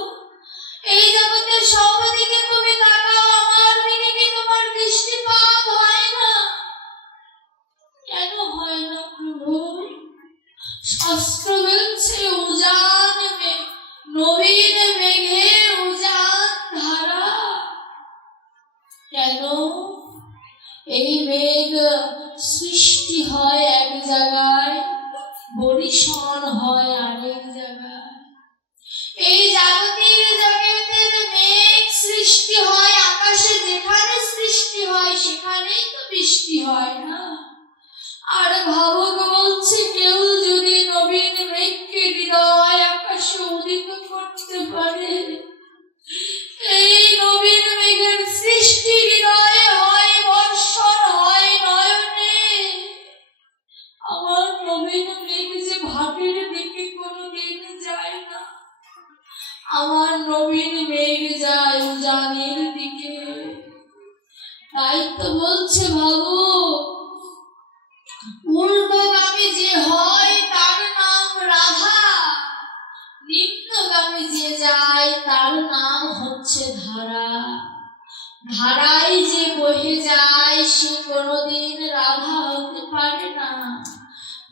এই জগতের সব দিকে তুমি তাকাও আমার দিকে কি তোমার দৃষ্টিপাত হয় না? কেন হয় না প্রভু? শাস্ত্র বলছে উজান নবীন মেঘের উজান ধারা। কেন? এই মেঘ সৃষ্টি হয় এক জায়গায়, বরিশন হয় আরেক জায়গায়। এই জাগতিক জগতের মেঘ সৃষ্টি হয় আকাশে, যেখানে সৃষ্টি হয় সেখানেই তো বৃষ্টি হয় না। আর ভাবক বলছে কেউ যদি নবীন মেঘকে হৃদয় আকাশে উদিত করতে পারে, এই নবীন মেঘের সৃষ্টি হৃদয়ে হয়, বর্ষণ হয় নয়নে। আমার নবীন মেঘ যে ভাটের দিকে কোনোদিন যায় না, আমার নবীন মেঘ যায় উজানের দিকে। তাই তো বলছে ভাবু, ঊর্ধ্বগামী যে হয় তার নাম রাধা, নিম্নগামী যে যায় তার নাম হচ্ছে ধারা। ধারায় যে বহে যায় সে কোনোদিন রাধা হতে পারে না।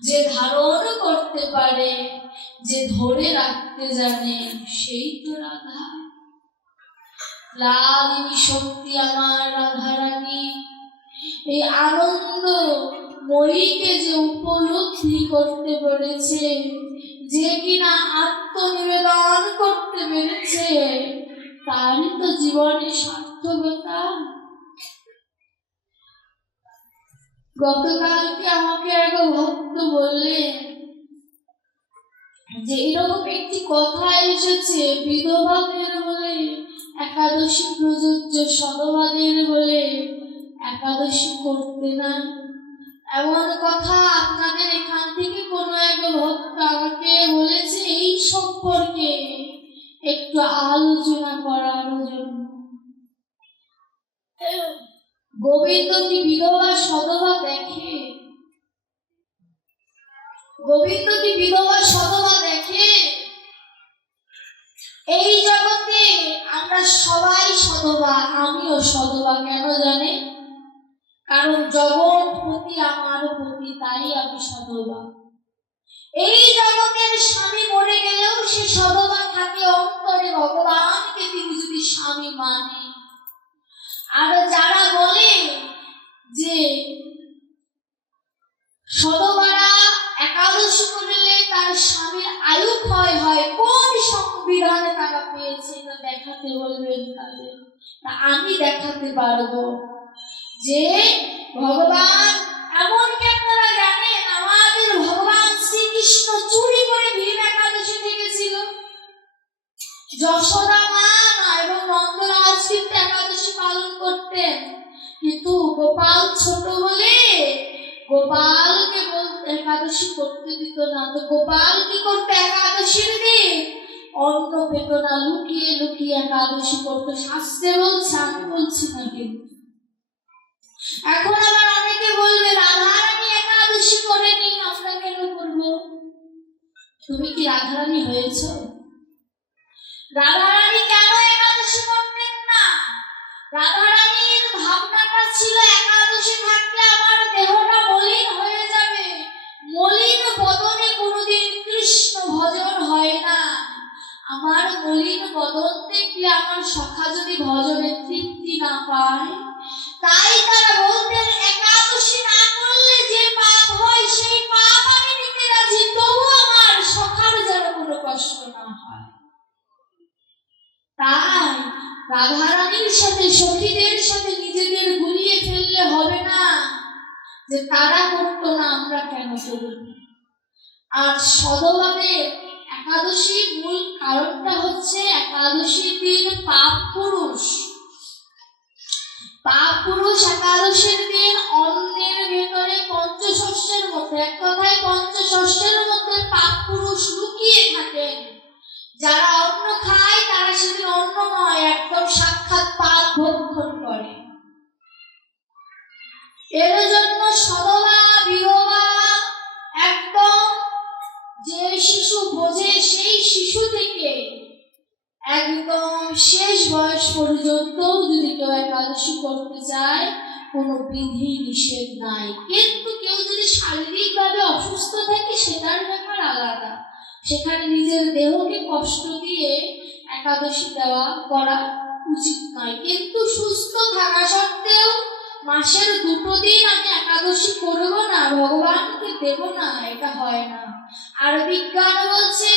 যে ধারণ করতে পারে, যে ধরে রাখতে জানে, সেই তো রাধা। লালিনী শক্তি আমার রাধা রানী এই আনন্দ ময়ীকে যে উপলব্ধি করতে পেরেছে, যে কিনা আত্মনিবেদন করতে পেরেছে, তারই তো জীবনে সার্থকতা। গতকালকে আমাকে এক ভক্ত বললেন যে এরকম একটি কথা এসেছে, বিধবাদের বলে একাদশী প্রযোজ্য, সধবাদের বলে একাদশী করতে না। এমন কথা আপনাদের এখান থেকে কোনো এক ভক্ত আমাকে বলেছে, এই সম্পর্কে একটু আলোচনা করার জন্য। গোবিন্দ কি বিধবা সধবা দেখে? গোবিন্দ কি বিধবা সধবা দেখে? এই জগতে আমরা সবাই সধবা, আমিও সধবা। কেন জানে? কারণ জগৎপতি আমার পতি, তাই আমি সধবা। এই জগতের স্বামী মরে গেলেও সে সধবা থাকে অন্তরে, ভগবানকে তিনি যদি স্বামী মানে। আর যারা বলে যে সধবারা একাদশী করলে তার স্বামীর আয়ু ক্ষয় হয়, কোন সংবিধানে তারা পেয়েছে? এটা দেখাতে বলবেন তাদের। তা আমি দেখাতে পারবো যে ভগবান, এমনকি আপনারা জানেন আমাদের ভগবান শ্রীকৃষ্ণ চুরি করে ভীম একাদশী থেকেছিল। যশোদা মা এবং নন্দরাজ কিন্তু একাদশী পালন করতেন, কিন্তু গোপাল ছোট বলে গোপালকে একাদশী করতে দিত না। তো গোপাল কি করতে? একাদশীর দিন অন্ন পেত না, লুকিয়ে লুকিয়ে একাদশী করতো। শাস্ত্রে বলছে, আমি বলছি না কিন্তু। এখন আবার অনেকে বলবে রাধারানী একাদশী করেনি, আমরা কেন করবো? তুমি কি রাধারানী হয়েছ? রাধারানী কেন একাদশী করতেন না? রাধারানীর ভাবনাটা ছিল একাদশী থাকলে আমার দেহটা মলিন হয়ে যাবে, মলিন বদনে কোনোদিন কৃষ্ণ ভজন হয় না। আমার মলিন বদন দেখলে আমার সখা যদি ভজনে তৃপ্তি না পায়, তাই তারা বলতেন একাদশী না করলে যে পাপ হয় সেই পাপ আমি নিতে রাজি, তবু আমার সখার যেন কোনো কষ্ট না হয়। তাই রাধারানীর সাথে সখীদের সাথে নিজেদের গুলিয়ে ফেললে হবে না যে তারা করতো না আমরা কেন করব। আর সধবাদের একাদশী মূল কারণটা হচ্ছে একাদশীর দিন পাপ পুরুষ একাদশীর দিন অন্নের ভেতরে পঞ্চশস্যের মধ্যে, এক কথায় পঞ্চশস্যের মধ্যে পাপ পুরুষ লুকিয়ে থাকেন। যারা অন্ন খায় তারা সেদিন অন্ন নয়, একদম সাক্ষাৎ পাপ ভক্ষণ করে। এর জন্য সধবা, বিধবা একাদশী করতে চায়, কোনো বিধি নিষেধ নাই। কিন্তু কেউ যদি শারীরিকভাবে অসুস্থ থাকে সেটার ব্যাপার আলাদা, সেখানে নিজের দেহকে কষ্ট দিয়ে একাদশী দেওয়া করা উচিত নয়। কিন্তু সুস্থ থাকা সত্ত্বেও মাসের 2 দিন আমি একাদশী করব না, ভগবানকে দেব না, এটা হয় না। আর বিজ্ঞান বলছে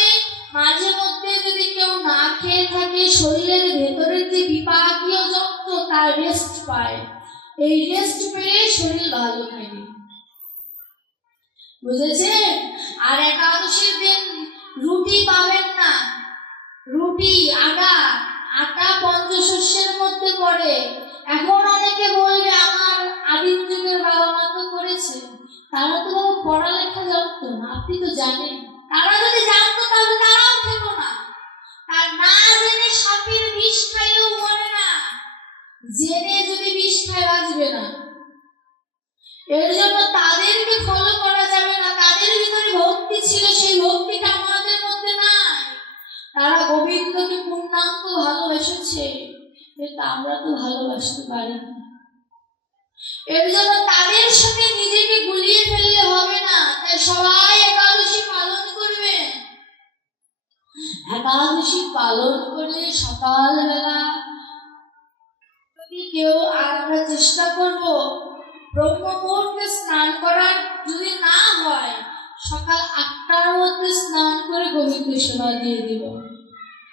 মাঝে মধ্যে যদি কেউ না খেয়ে থাকে, শরীরের ভেতরের যে বিপাকীয় যন্ত্র তার রেস্ট পায়, এই রেস্ট পেয়ে শরীর ভালো থাকে, বুঝেছেন? আর একাদশীর দিন রুটি পাবেন না। রুটি আটা পঞ্চশস্যের মধ্যে পড়ে। এখন অনেকে বলবে আমার আদিম যুগের বাবা মা তো করেছে, তারা তো পড়ালেখা জানতো না। আপনি তো জানেন, তারা যদি জানতো তাহলে তারাও খেত না। আর না জেনে সাপের বিষ খাইলেও মরে না, জেনে যদি বিষ খায় বাঁচবে না। এর জন্য তাদেরকে ফলো করা যাবে না। তাদের ভিতরে ভক্তি ছিল, সেই ভক্তিটা আমাদের মধ্যে নাই। তারা গোবিন্দকে পূর্ণাঙ্গ ভালোবেসেছে, কিন্তু আমরা তো ভালোবাসতে পারি না। এর জন্য তাদের সাথে নিজেকে গুলিয়ে ফেললে হবে না। তাই সবাই একাদশী পালন করবেন। একাদশী পালন করে সকালবেলা যদি কেউ, আর আমরা চেষ্টা করব ব্রহ্ম মুহূর্তে স্নান করার, যদি না হয় সকাল 8টার মধ্যে স্নান করে গোবিন্দ সেবা দিয়ে দিব।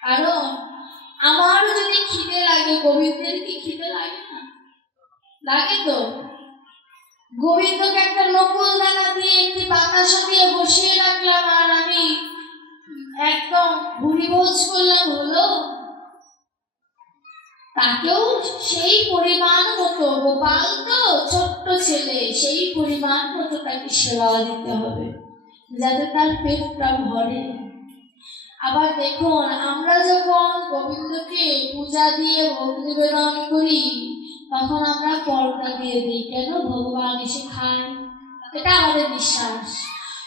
কারণ আমার যদি খিদে লাগে, গোবিন্দের কি খিদে লাগে না? লাগে তো। গোবিন্দকে একটা নকুল দানা দিয়ে একটি বাতাসা দিয়ে বসিয়ে রাখলাম আর আমি একদম ভুরি ভোজ করলাম, হলো? তাকেও সেই পরিমাণ মতো, গোপাল তো ছোট্ট ছেলে, সেই পরিমাণ মতো তাকে সেবা দিতে হবে যাতে তার পেটটা ভরে। আবার দেখুন, আমরা যখন গোবিন্দকে পূজা দিয়ে ভোগ নিবেদন করি তখন আমরা পর্দা দিয়ে দিই, কেন? ভগবান এসে খায়, এটা আমাদের বিশ্বাস।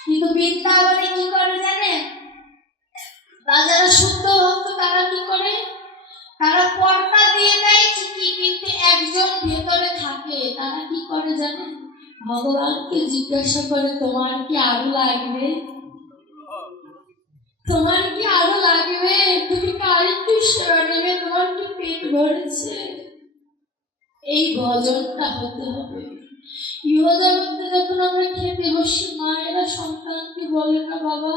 কিন্তু বৃন্দাবনে কি করে জানেন? বা যারা শুদ্ধ ভক্ত তারা কি করে? তারা পর্দা দিয়ে দেয় ঠিকই, কিন্তু একজন ভেতরে থাকে। তারা কি করে জানেন? ভগবানকে জিজ্ঞাসা করে, তোমার কি আরো লাগবে? তোমার কি আরো লাগবে? তুমি কি আরেকটু সেবা নেবে? তোমার কি পেট ভরেছে? এই ভজনটা হতে হবে। ইহজগতে যখন আমরা খেতে বসি, মায়েরা সন্তানকে বলে না, বাবা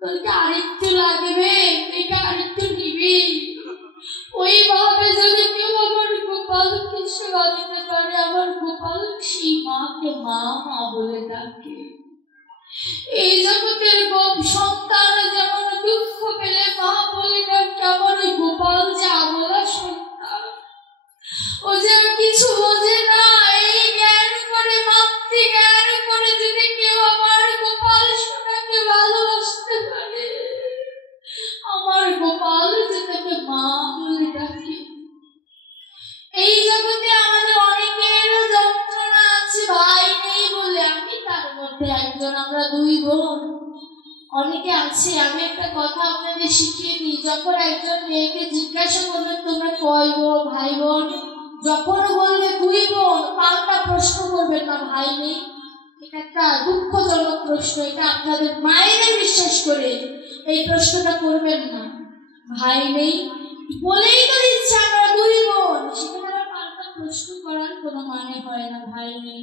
তোর কি আরেকটু লাগবে, তুই কি আরেকটু নিবি? ওইভাবে যদি কেউ আমার গোপালকে সেবা দিতে পারে, আমার গোপাল সেই মাকে মা মা বলে ডাকে। এই জগতের সন্তান যেমন দুঃখ পেলে মা বলে ডাকে, আমার ওই গোপাল যে আবলা সন্তান, ও যে কিছু বোঝে না, এই জ্ঞান করে, মাতৃ জ্ঞান করে যদি কেউ আমার গোপাল সোনাকে ভালোবাসতে পারে, আমার গোপাল যে তাকে মা বলে ডাকে। এই জগতে আমাদের অনেকের যন্ত্রণা আছে, ভাই নেই বলে। আমি তার মধ্যে একজন, আমরা 2 বোন। অনেকে আছে, আমি একটা কথা আপনাদের শিখিয়ে দিই, যখন একজন মেয়েকে জিজ্ঞাসা করবেন তোমরা কয় বোন, ভাই বোন, যখন বলবে 2 বোন, পাল্টা প্রশ্ন করবেন না ভাই নেই। এটা একটা দুঃখজনক প্রশ্ন, এটা আপনাদের মায়েদের বিশ্বাস করে এই প্রশ্নটা করবেন না। ভাই নেই বলেই তো দিচ্ছে আমরা 2 বোন, সেখানে আবার পাল্টা প্রশ্ন করার কোনো মানে হয় না, ভাই নেই।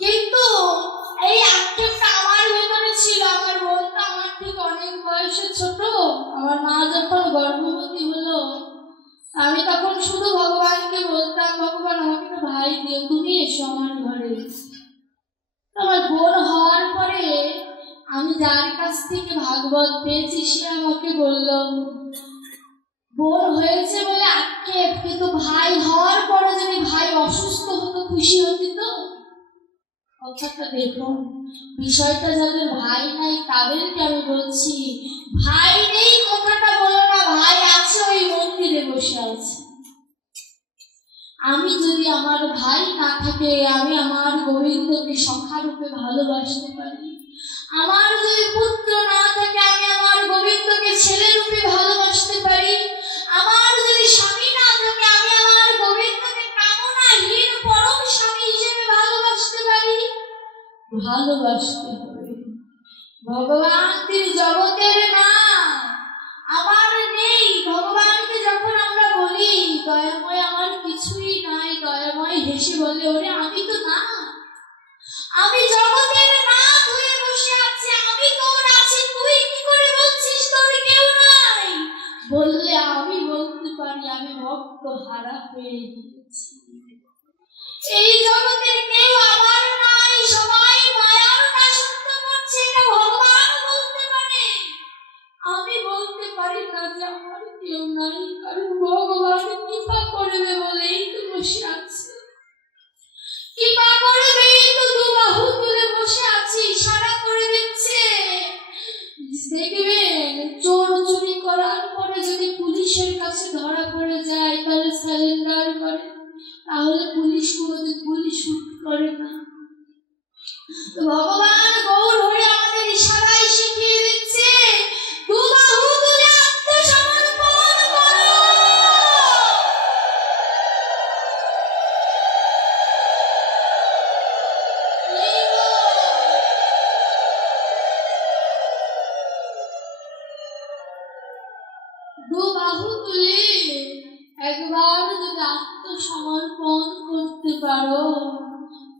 কিন্তু এই আক্ষেপটা আমার ভেতরে ছিল। আমার বোনটা আমার ঠিক অনেক বয়সে ছোট। আমার মা যখন গর্ভবতী হলো, আমি তখন শুধু ভগবানকে বলতাম, ভগবান আমাকে তো ভাই দিয়ে, তুমি এসো আমার ঘরে। আমার বোন হওয়ার পরে আমি যার কাছ থেকে ভাগবত পেয়েছি সে আমাকে বলল, বোন হয়েছে বলে আক্ষেপ, কিন্তু ভাই হওয়ার পরে যদি ভাই অসুস্থ হতো খুশি হতি তো? কথাটা দেখুন, বিষয়টা যাদের ভাই নাই তাদেরকে আমি বলছি, ভাই নেই কথাটা বলো না, ভাই আছে, ওই মন্দিরে বসে আছে। আমি যদি আমার ভাই না থাকে, আমি আমার গোবিন্দকে সখা রূপে ভালোবাসতে পারি। আমার যদি পুত্র না থাকে, আমি আমার গোবিন্দকে ছেলে রূপে ভালোবাসতে পারি। আমার যদি স্বামী ভালোবাসতে হবে। ভগবান তিনি জগতের না, আমার নেই। ভগবানকে যখন আমরা বলি দয়াময় আমার কিছুই নাই, দয়াময় হেসে বলে ওরে আমি তো না, আমি জগতের না হয়ে বসে আছি, আমি তোর আছি, তুই কি করে বলছিস তোর কেউ নাই? বললে আমি বলতে পারি আমি ভক্ত হারা হয়ে গিয়েছি, এই জগতের কেউ আমার নাই, সবাই মায়ার দাসত্ব করছে, এটা ভগবান বলতে পারে। আমি বলতে পারি না যে আমার কেউ নাই, কারণ ভগবান কৃপা করবে বলেই তো বসে আছে, কৃপা করবে তো দু বাহু তুলে বসে আছি, ইশারা করে দিচ্ছে। দেখবেন চোর চুরি করার পরে যদি পুলিশের কাছে ধরা পড়ে যায় তাহলে সারেন্ডার করে, তাহলে পুলিশ কোনোদিন পুলিশ শুট করে না। তো ভগবান গৌর হরে আমাদের ইশারায় শিখিয়ে দিচ্ছে দু বাহু তুলে আত্মসমর্পণ করো। দু বাহু তুলে একবার যদি আত্মসমর্পণ করতে পারো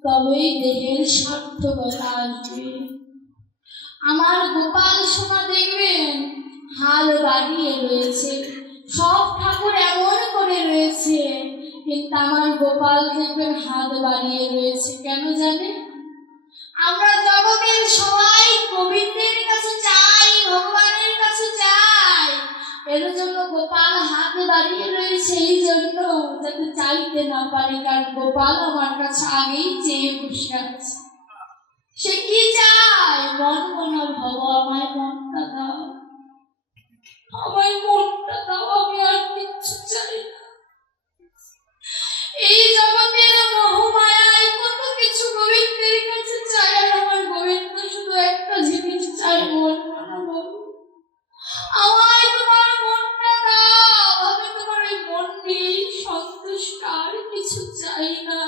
তবেই দেহের সার্থকতা আসবে। আমার গোপাল সোনা দেখবেন হাল বাড়িয়ে রয়েছে, সব ঠাকুর এমন করে রয়েছে, কিন্তু আমার গোপাল দেখবেন হাত বাড়িয়ে রয়েছে। কেন জানে? আমরা জগতের সবাই গোবিন্দের কাছে চাই, ভগবানের কাছে চাই, এর জন্য গোপাল হাত বাড়িয়ে রয়েছে, এই জন্য যাতে চাইতে না পারি, কারণ গোপাল আমার কাছে আগেই চেয়ে বসে আছে। সে কি চায়? মন মনা ভব, আমায় মনটা দাও, আমায় মনটা দাও, আমি আর কিচ্ছু চাই না। এই জগতের মোহমায়ায় কত কিছু গোবিন্দের কাছে চায়, আর আমার গোবিন্দ শুধু একটা জিনিস চায়, মন মনা ভব, আমায় তোমার মনটা দাও, আমি তোমার এই মন নিয়ে সন্তুষ্ট, আর কিছু চাই না।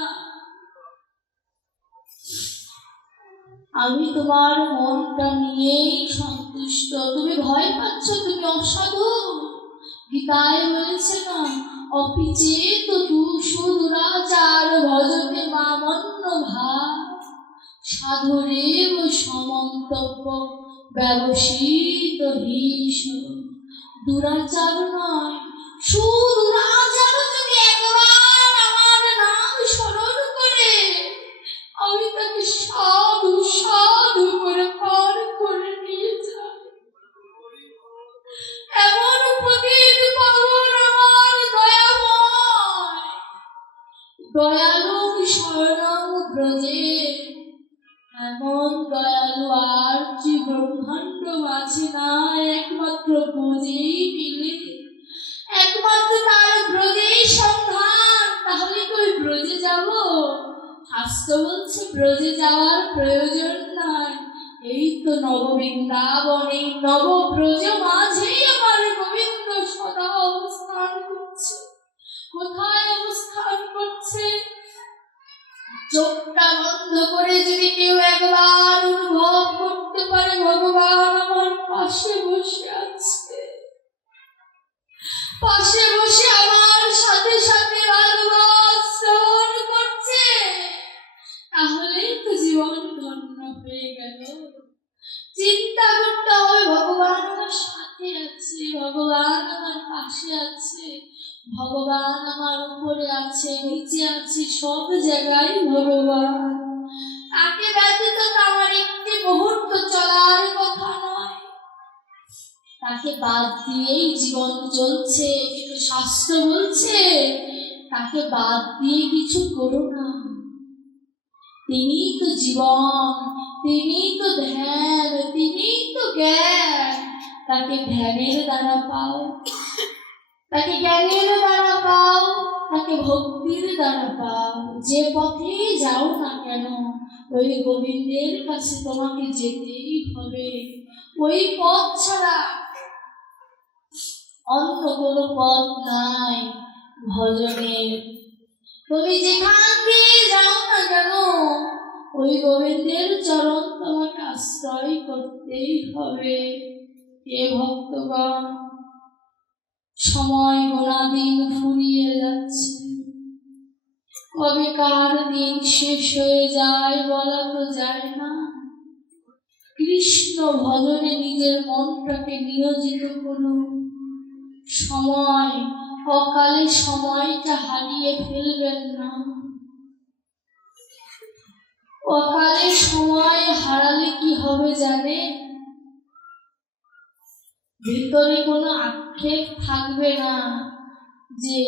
আমি তোমার মনটা নিয়েই সন্তুষ্ট। তুমি ভয় পাচ্ছ, তুমি অসাধু। গীতায় বলেছে না, অপিচেত দুরাচার ভজতে মামন্য ভাব, সাধুরেব সমন্তব্য ব্যবসিত হিস। দুরাচার নয়, সুদুরাচার যদি একবার আমার নাম স্মরণ করে, আমি তাকে সাধু সাধু করে পার করে নিয়ে যাই। এমন পতিত পাবন আমার দয়াময়, দয়ালু শরণং ব্রজে, এমন দয়ালু আর যে ব্রহ্মাণ্ড মাঝে না, একমাত্র ব্রজেই মিলে, একমাত্র তার ব্রজেই সন্ধান। তাহলে কি ওই ব্রজে যাব? শাস্ত্র বলছে ব্রজে যাওয়ার প্রয়োজন নাই, এই তো নববৃন্দাবন, এই নবব্রজ মাঝেই আমার গোবিন্দ সদা অবস্থান করছে। কোথায় অবস্থান করছে? চোখটা বন্ধ করে যদি কেউ একবার অনুভব করতে পারে ভগবান আমার পাশে বসে আছে, পাশে বসে আমার সাথে সাথে ভাগবত শ্রবণ করছে, তাহলেই তো জীবন ধন্য হয়ে গেল। চিন্তা করতে হবে ভগবান আমার সাথে আছে, ভগবান আমার পাশে আছে, ভগবান আমার উপরে আছে, নিচে আছে, সব জায়গায় ভগবান। তাকে ব্যতীত তো আমার একটি মুহূর্ত চলার কথা নয়, তাকে বাদ দিয়েই জীবন চলছে। কিন্তু শাস্ত্র বলছে তাকে বাদ দিয়ে কিছু করো না, তিনিই তো জীবন, তিনিই তো ধ্যান, তিনিই তো জ্ঞান। তাকে ধ্যানের দ্বারা পাও, তাকে জ্ঞানের দ্বারা পাও, তাকে ভক্তির দ্বারা পাও। যে পথে যাও না কেন ওই গোবিন্দের কাছে তোমাকে যেতেই হবে। ওই পথ ছাড়া অন্য কোনো পথ নাই ভজনের। তুমি যেখান দিয়ে যাও না কেন ওই গোবিন্দের চরণ তোমাকে আশ্রয় করতেই হবে। এ ভক্তগণ, সময় গোনাদিন ফুরিয়ে যাচ্ছে, কবে কার দিন শেষ হয়ে যায় বলা তো যায় না। কৃষ্ণ ভজনে নিজের মনটাকে নিয়োজিত করুন। সময়, অকালে সময়টা হারিয়ে ফেলবেন না। অকালে সময় হারালে কি হবে জানে? ভিতরে কোনো আক্ষেপ থাকবে না, যে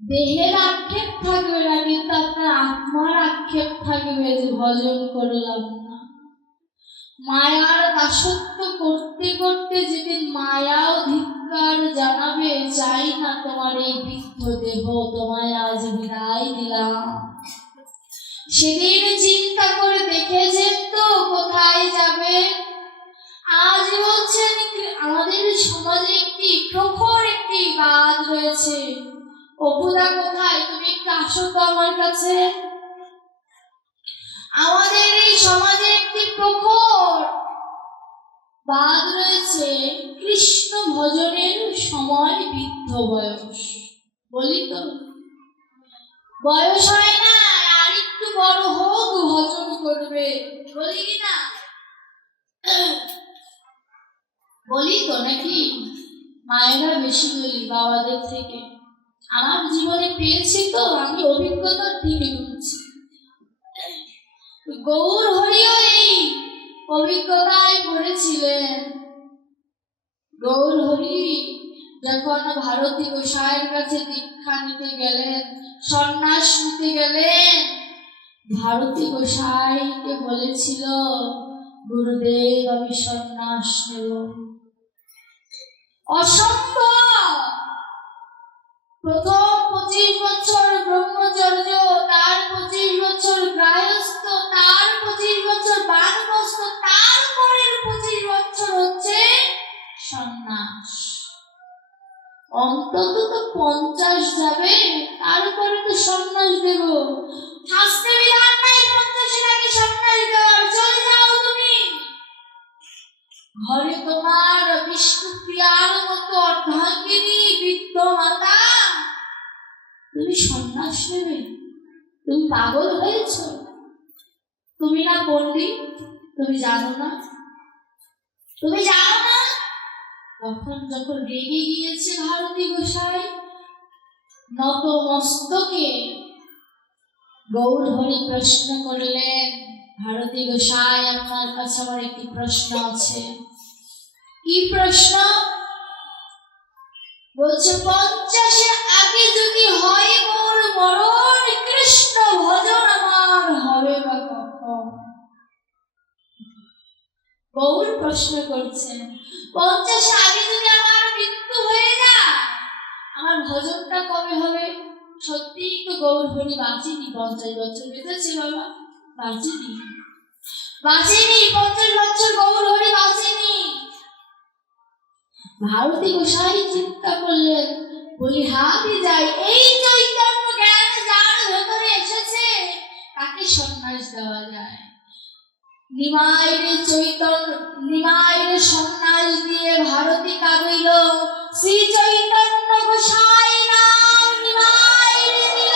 দেহের আক্ষেপ থাকবে না, কিন্তু আপনার আত্মার আক্ষেপ থাকবে যে ভজন করলাম না। মায়ার দাসত্ব করতে করতে যেদিন মায়াও ধিক্কার জানাবে, চাই না তোমার এই বৃদ্ধ দেহ, তোমায় আজ বিদায় দিলাম, সেদিন চিন্তা করে দেখেছেন তো কোথায় যাবে? আজ বলছেন আমাদের সমাজে একটি প্রখর একটি বাদ রয়েছে। অপুদা কোথায়? তুমি একটু আসো তো আমার কাছে। আমাদের এই সমাজে একটি প্রখর বাদ রয়েছে, কৃষ্ণ ভজনের সময় বৃদ্ধ বয়স। বলি তো, বয়স হয় না, আর একটু বড় হোক ভজন করবে, বলি কি না? বলি তো নাকি? মায়েরা বেশি বলি বাবাদের থেকে। আমার জীবনে পেয়েছি তো, আমি অভিজ্ঞতার থেকে বলছি। গৌর হরিও এই অভিজ্ঞতায় পড়েছিলেন। গৌর হরি যখন ভারতী গোসাইয়ের কাছে দীক্ষা নিতে গেলেন, সন্ন্যাস নিতে গেলেন, ভারতী গোসাইকে বলেছিল, গুরুদেব আমি সন্ন্যাস নেব। অসম্ভব। প্রথম 25 বছর ব্রহ্মচর্য, তার 25 বছর গায়স্থ, তার 25 বছর বানপ্রস্থ, তারপরের 25 বছর হচ্ছে সন্ন্যাস। অন্তত তো 50 যাবে, তারপরে তো সন্ন্যাস দেব। শাস্ত্রে বিধান নাই 50 আগে সন্ন্যাস দেওয়ার। চলে যাও তুমি ঘরে, তোমার বিষ্ণুপ্রিয়ার মতো অর্ধাঙ্গিনী বৃদ্ধ মাতা, তুমি সন্ন্যাস নেবে? তুমি পাগল হয়েছ? তুমি না পণ্ডিত? তুমি জানো না? তুমি জানো না? তখন যখন রেগে গিয়েছে ভারতী গোসাই, নত মস্তকে গৌর হরি প্রশ্ন করলেন, ভারতী গোসাই আপনার কাছে আমার একটি প্রশ্ন আছে। কি প্রশ্ন? বলছে 50 আগে যদি হয় মোর মরণ, কৃষ্ণ ভজন আমার হবে বা কখন? গৌর প্রশ্ন করছেন, 50 আগে যদি আমার মৃত্যু হয়ে যায়, আমার ভজনটা কবে হবে? সত্যিই তো গৌর হরি বাঁচেনি। 50 বছর বেঁচেছে বাবা? বাঁচেনি, বাঁচেনি। 50 বছর গৌর হরি বাঁচেনি। ভারতী গোসাই চিন্তা করলেন, বলি হাতে যাই, এই চৈতন্য জ্ঞান যার ভেতরে এসেছে তাকে সন্ন্যাস দেওয়া যায়। নিমাইরে চৈতন্য, নিমাইরে সন্ন্যাস দিয়ে ভারতী কাঁদিল, শ্রী চৈতন্য গোসাই নাম নিমাইরে দিল।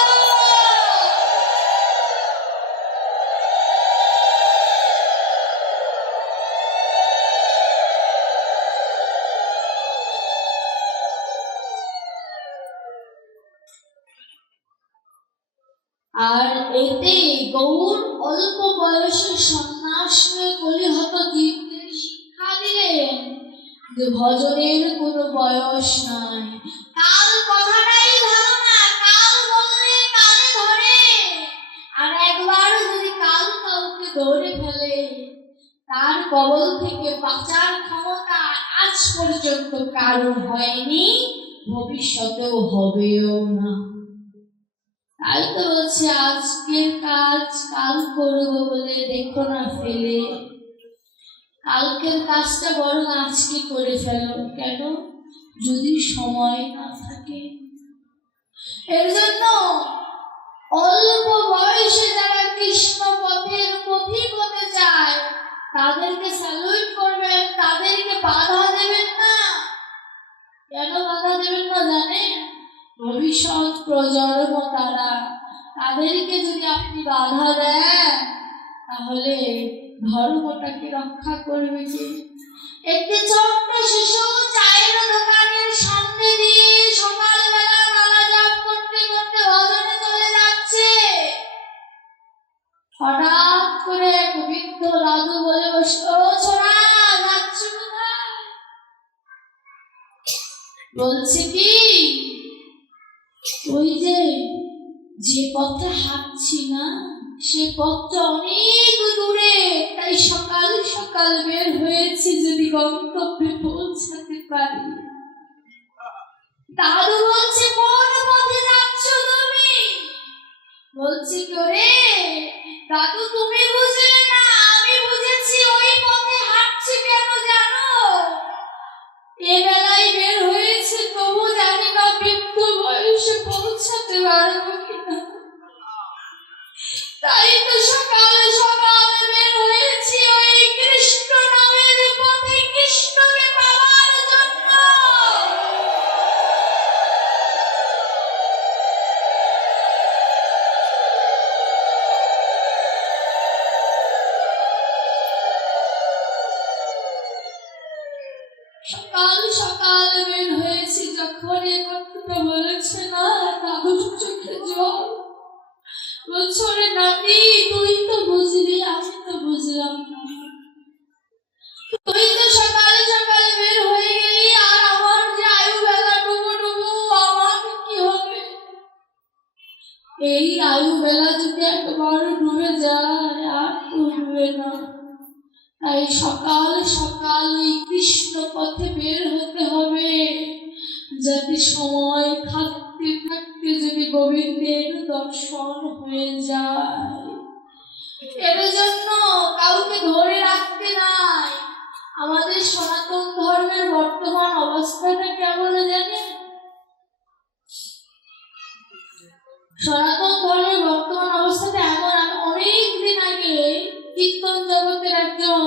আর এতে গৌর অল্প বয়সে সন্ন্যাস কলিহত জীবদের শিক্ষা দিলেন যে ভজনের কোনো বয়স নাই। কাল কথাটাই ভালো না, কাল বললে কালে ধরে, আর একবার যদি কাল কাউকে ধরে ফেলে, তার কবল থেকে বাঁচার ক্ষমতা আজ পর্যন্ত কারো হয়নি, ভবিষ্যতেও হবেও না। তাই তো বলছে আজকের কাজ কাল করবো বলে দেখো না ফেলে, কালকের কাজটা বরং আজকে করে ফেলো। কেন? যদি সময় না থাকে। এর জন্য অল্প বয়সে যারা কৃষ্ণ পথে তাদেরকে যদি আপনি বাধা দেন তাহলে ধর্মটাকে রক্ষা করবে কে? একটি ছোট্ট শিশু চায়ের দোকানের সামনে দিয়ে সকালবেলা মালা জপ করতে করতে ভজনে চলে যাচ্ছে। হঠাৎ করে এক বৃদ্ধ দাদু বলে বসলো, ও ছোড়া, যাচ্ছ কোথায়? বলছে কি, ওই যে পথে হাঁটছি না, সে পথটা অনেক দূরে, তাই সকাল সকাল বের হয়েছি যদি গন্তব্যে পৌঁছাতে পারি। দাদু বলছে, কোন পথে যাচ্ছ তুমি? বলছি, করে দাদু তুমি বুঝলে না, আমি বুঝেছি। ওই পথে হাঁটছি কেন জানো? এ বেলায় বের হয়েছে, তবু জানি না বৃদ্ধ বয়সে পৌঁছাতে পারবো কিনা। তাই তো সকাল সকাল বের হয়েছি ওই কৃষ্ণ নামের পথে, কৃষ্ণকে পাওয়ার জন্য। সকাল সকাল বের হয়েছি, যখন এ কথাটা বলেছে না, দাদুর চোখে জল। বলছো, রে নাতি, তুই তো বুঝলি, আমি তো বুঝলাম না। তুই তো সকাল সকাল বের হয়ে গেলি, আর আমার যে আয়ু বেলা ডুবো ডুবো, আমার কি হবে? এই আয়ু বেলা যদি একবার ডুবে যায় আর উঠবে না। তাই সকাল সকাল ওই কৃষ্ণ পথে বের হতে হবে, যাতে সময় থাকতে থাকতে যদি গোবিন্দের দর্শন হয়ে যায়। এর জন্য কাউকে ধরে রাখতে নাই। আমাদের সনাতন ধর্মের বর্তমান অবস্থাটা কেমন জানেন? সনাতন ধর্মের বর্তমান অবস্থাটা এমন, আমি অনেক দিন আগে কীর্তন জগতের একজন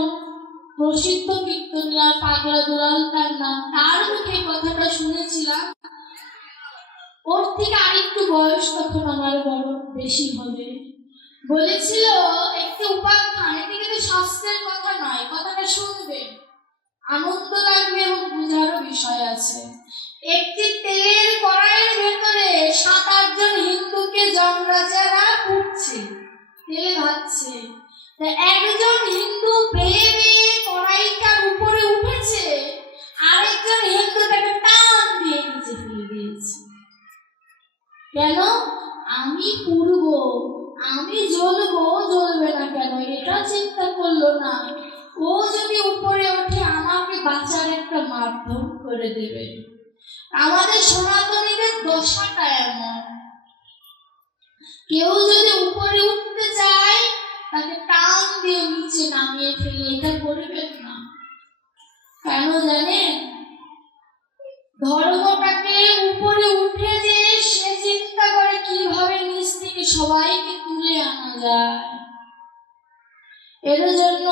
প্রসিদ্ধ কীর্তনিয়া, পাগলা দুলাল তার নাম, তার মুখে কথাটা শুনেছিলাম। ওর থেকে আরেকটু বয়স তখন আমার বড় বেশি হবে। বলেছিল একটি উপাখ্যান, এটি কিন্তু শাস্ত্রের কথা নয়, কথাটা শুনবেন, আনন্দ লাগবে এবং বোঝারও বিষয় আছে। একটি তেলের কড়াইয়ের ভেতরে 7-8 জন হিন্দুকে যমরাজারা পুড়ছে, তেলে ভাজছে। একজন হিন্দু বেয়ে বেয়ে কড়াইটার উপরে উঠেছে, আরেকজন হিন্দু তাকে টান দিয়ে নিচে ফেলে দিয়েছে। কেন? আমি পুড়বো, আমি জ্বলবো, জ্বলবে না কেন, এটা চিন্তা করলো না। ও যদি উপরে ওঠে আমাকে বাঁচার একটা মাধ্যম করে দেবে। আমাদের সনাতনীদের দশাটা এমন, কেউ যদি উপরে উঠতে চায় তাকে টান দিয়ে নিচে নামিয়ে ফেলে, এটা করবেন না। কেন জানেন? ধর্মটাকে উপরে উঠে যে সে চিন্তা করে কিভাবে নিচ থেকে সবাইকে তুলে আনা যায়। এর জন্য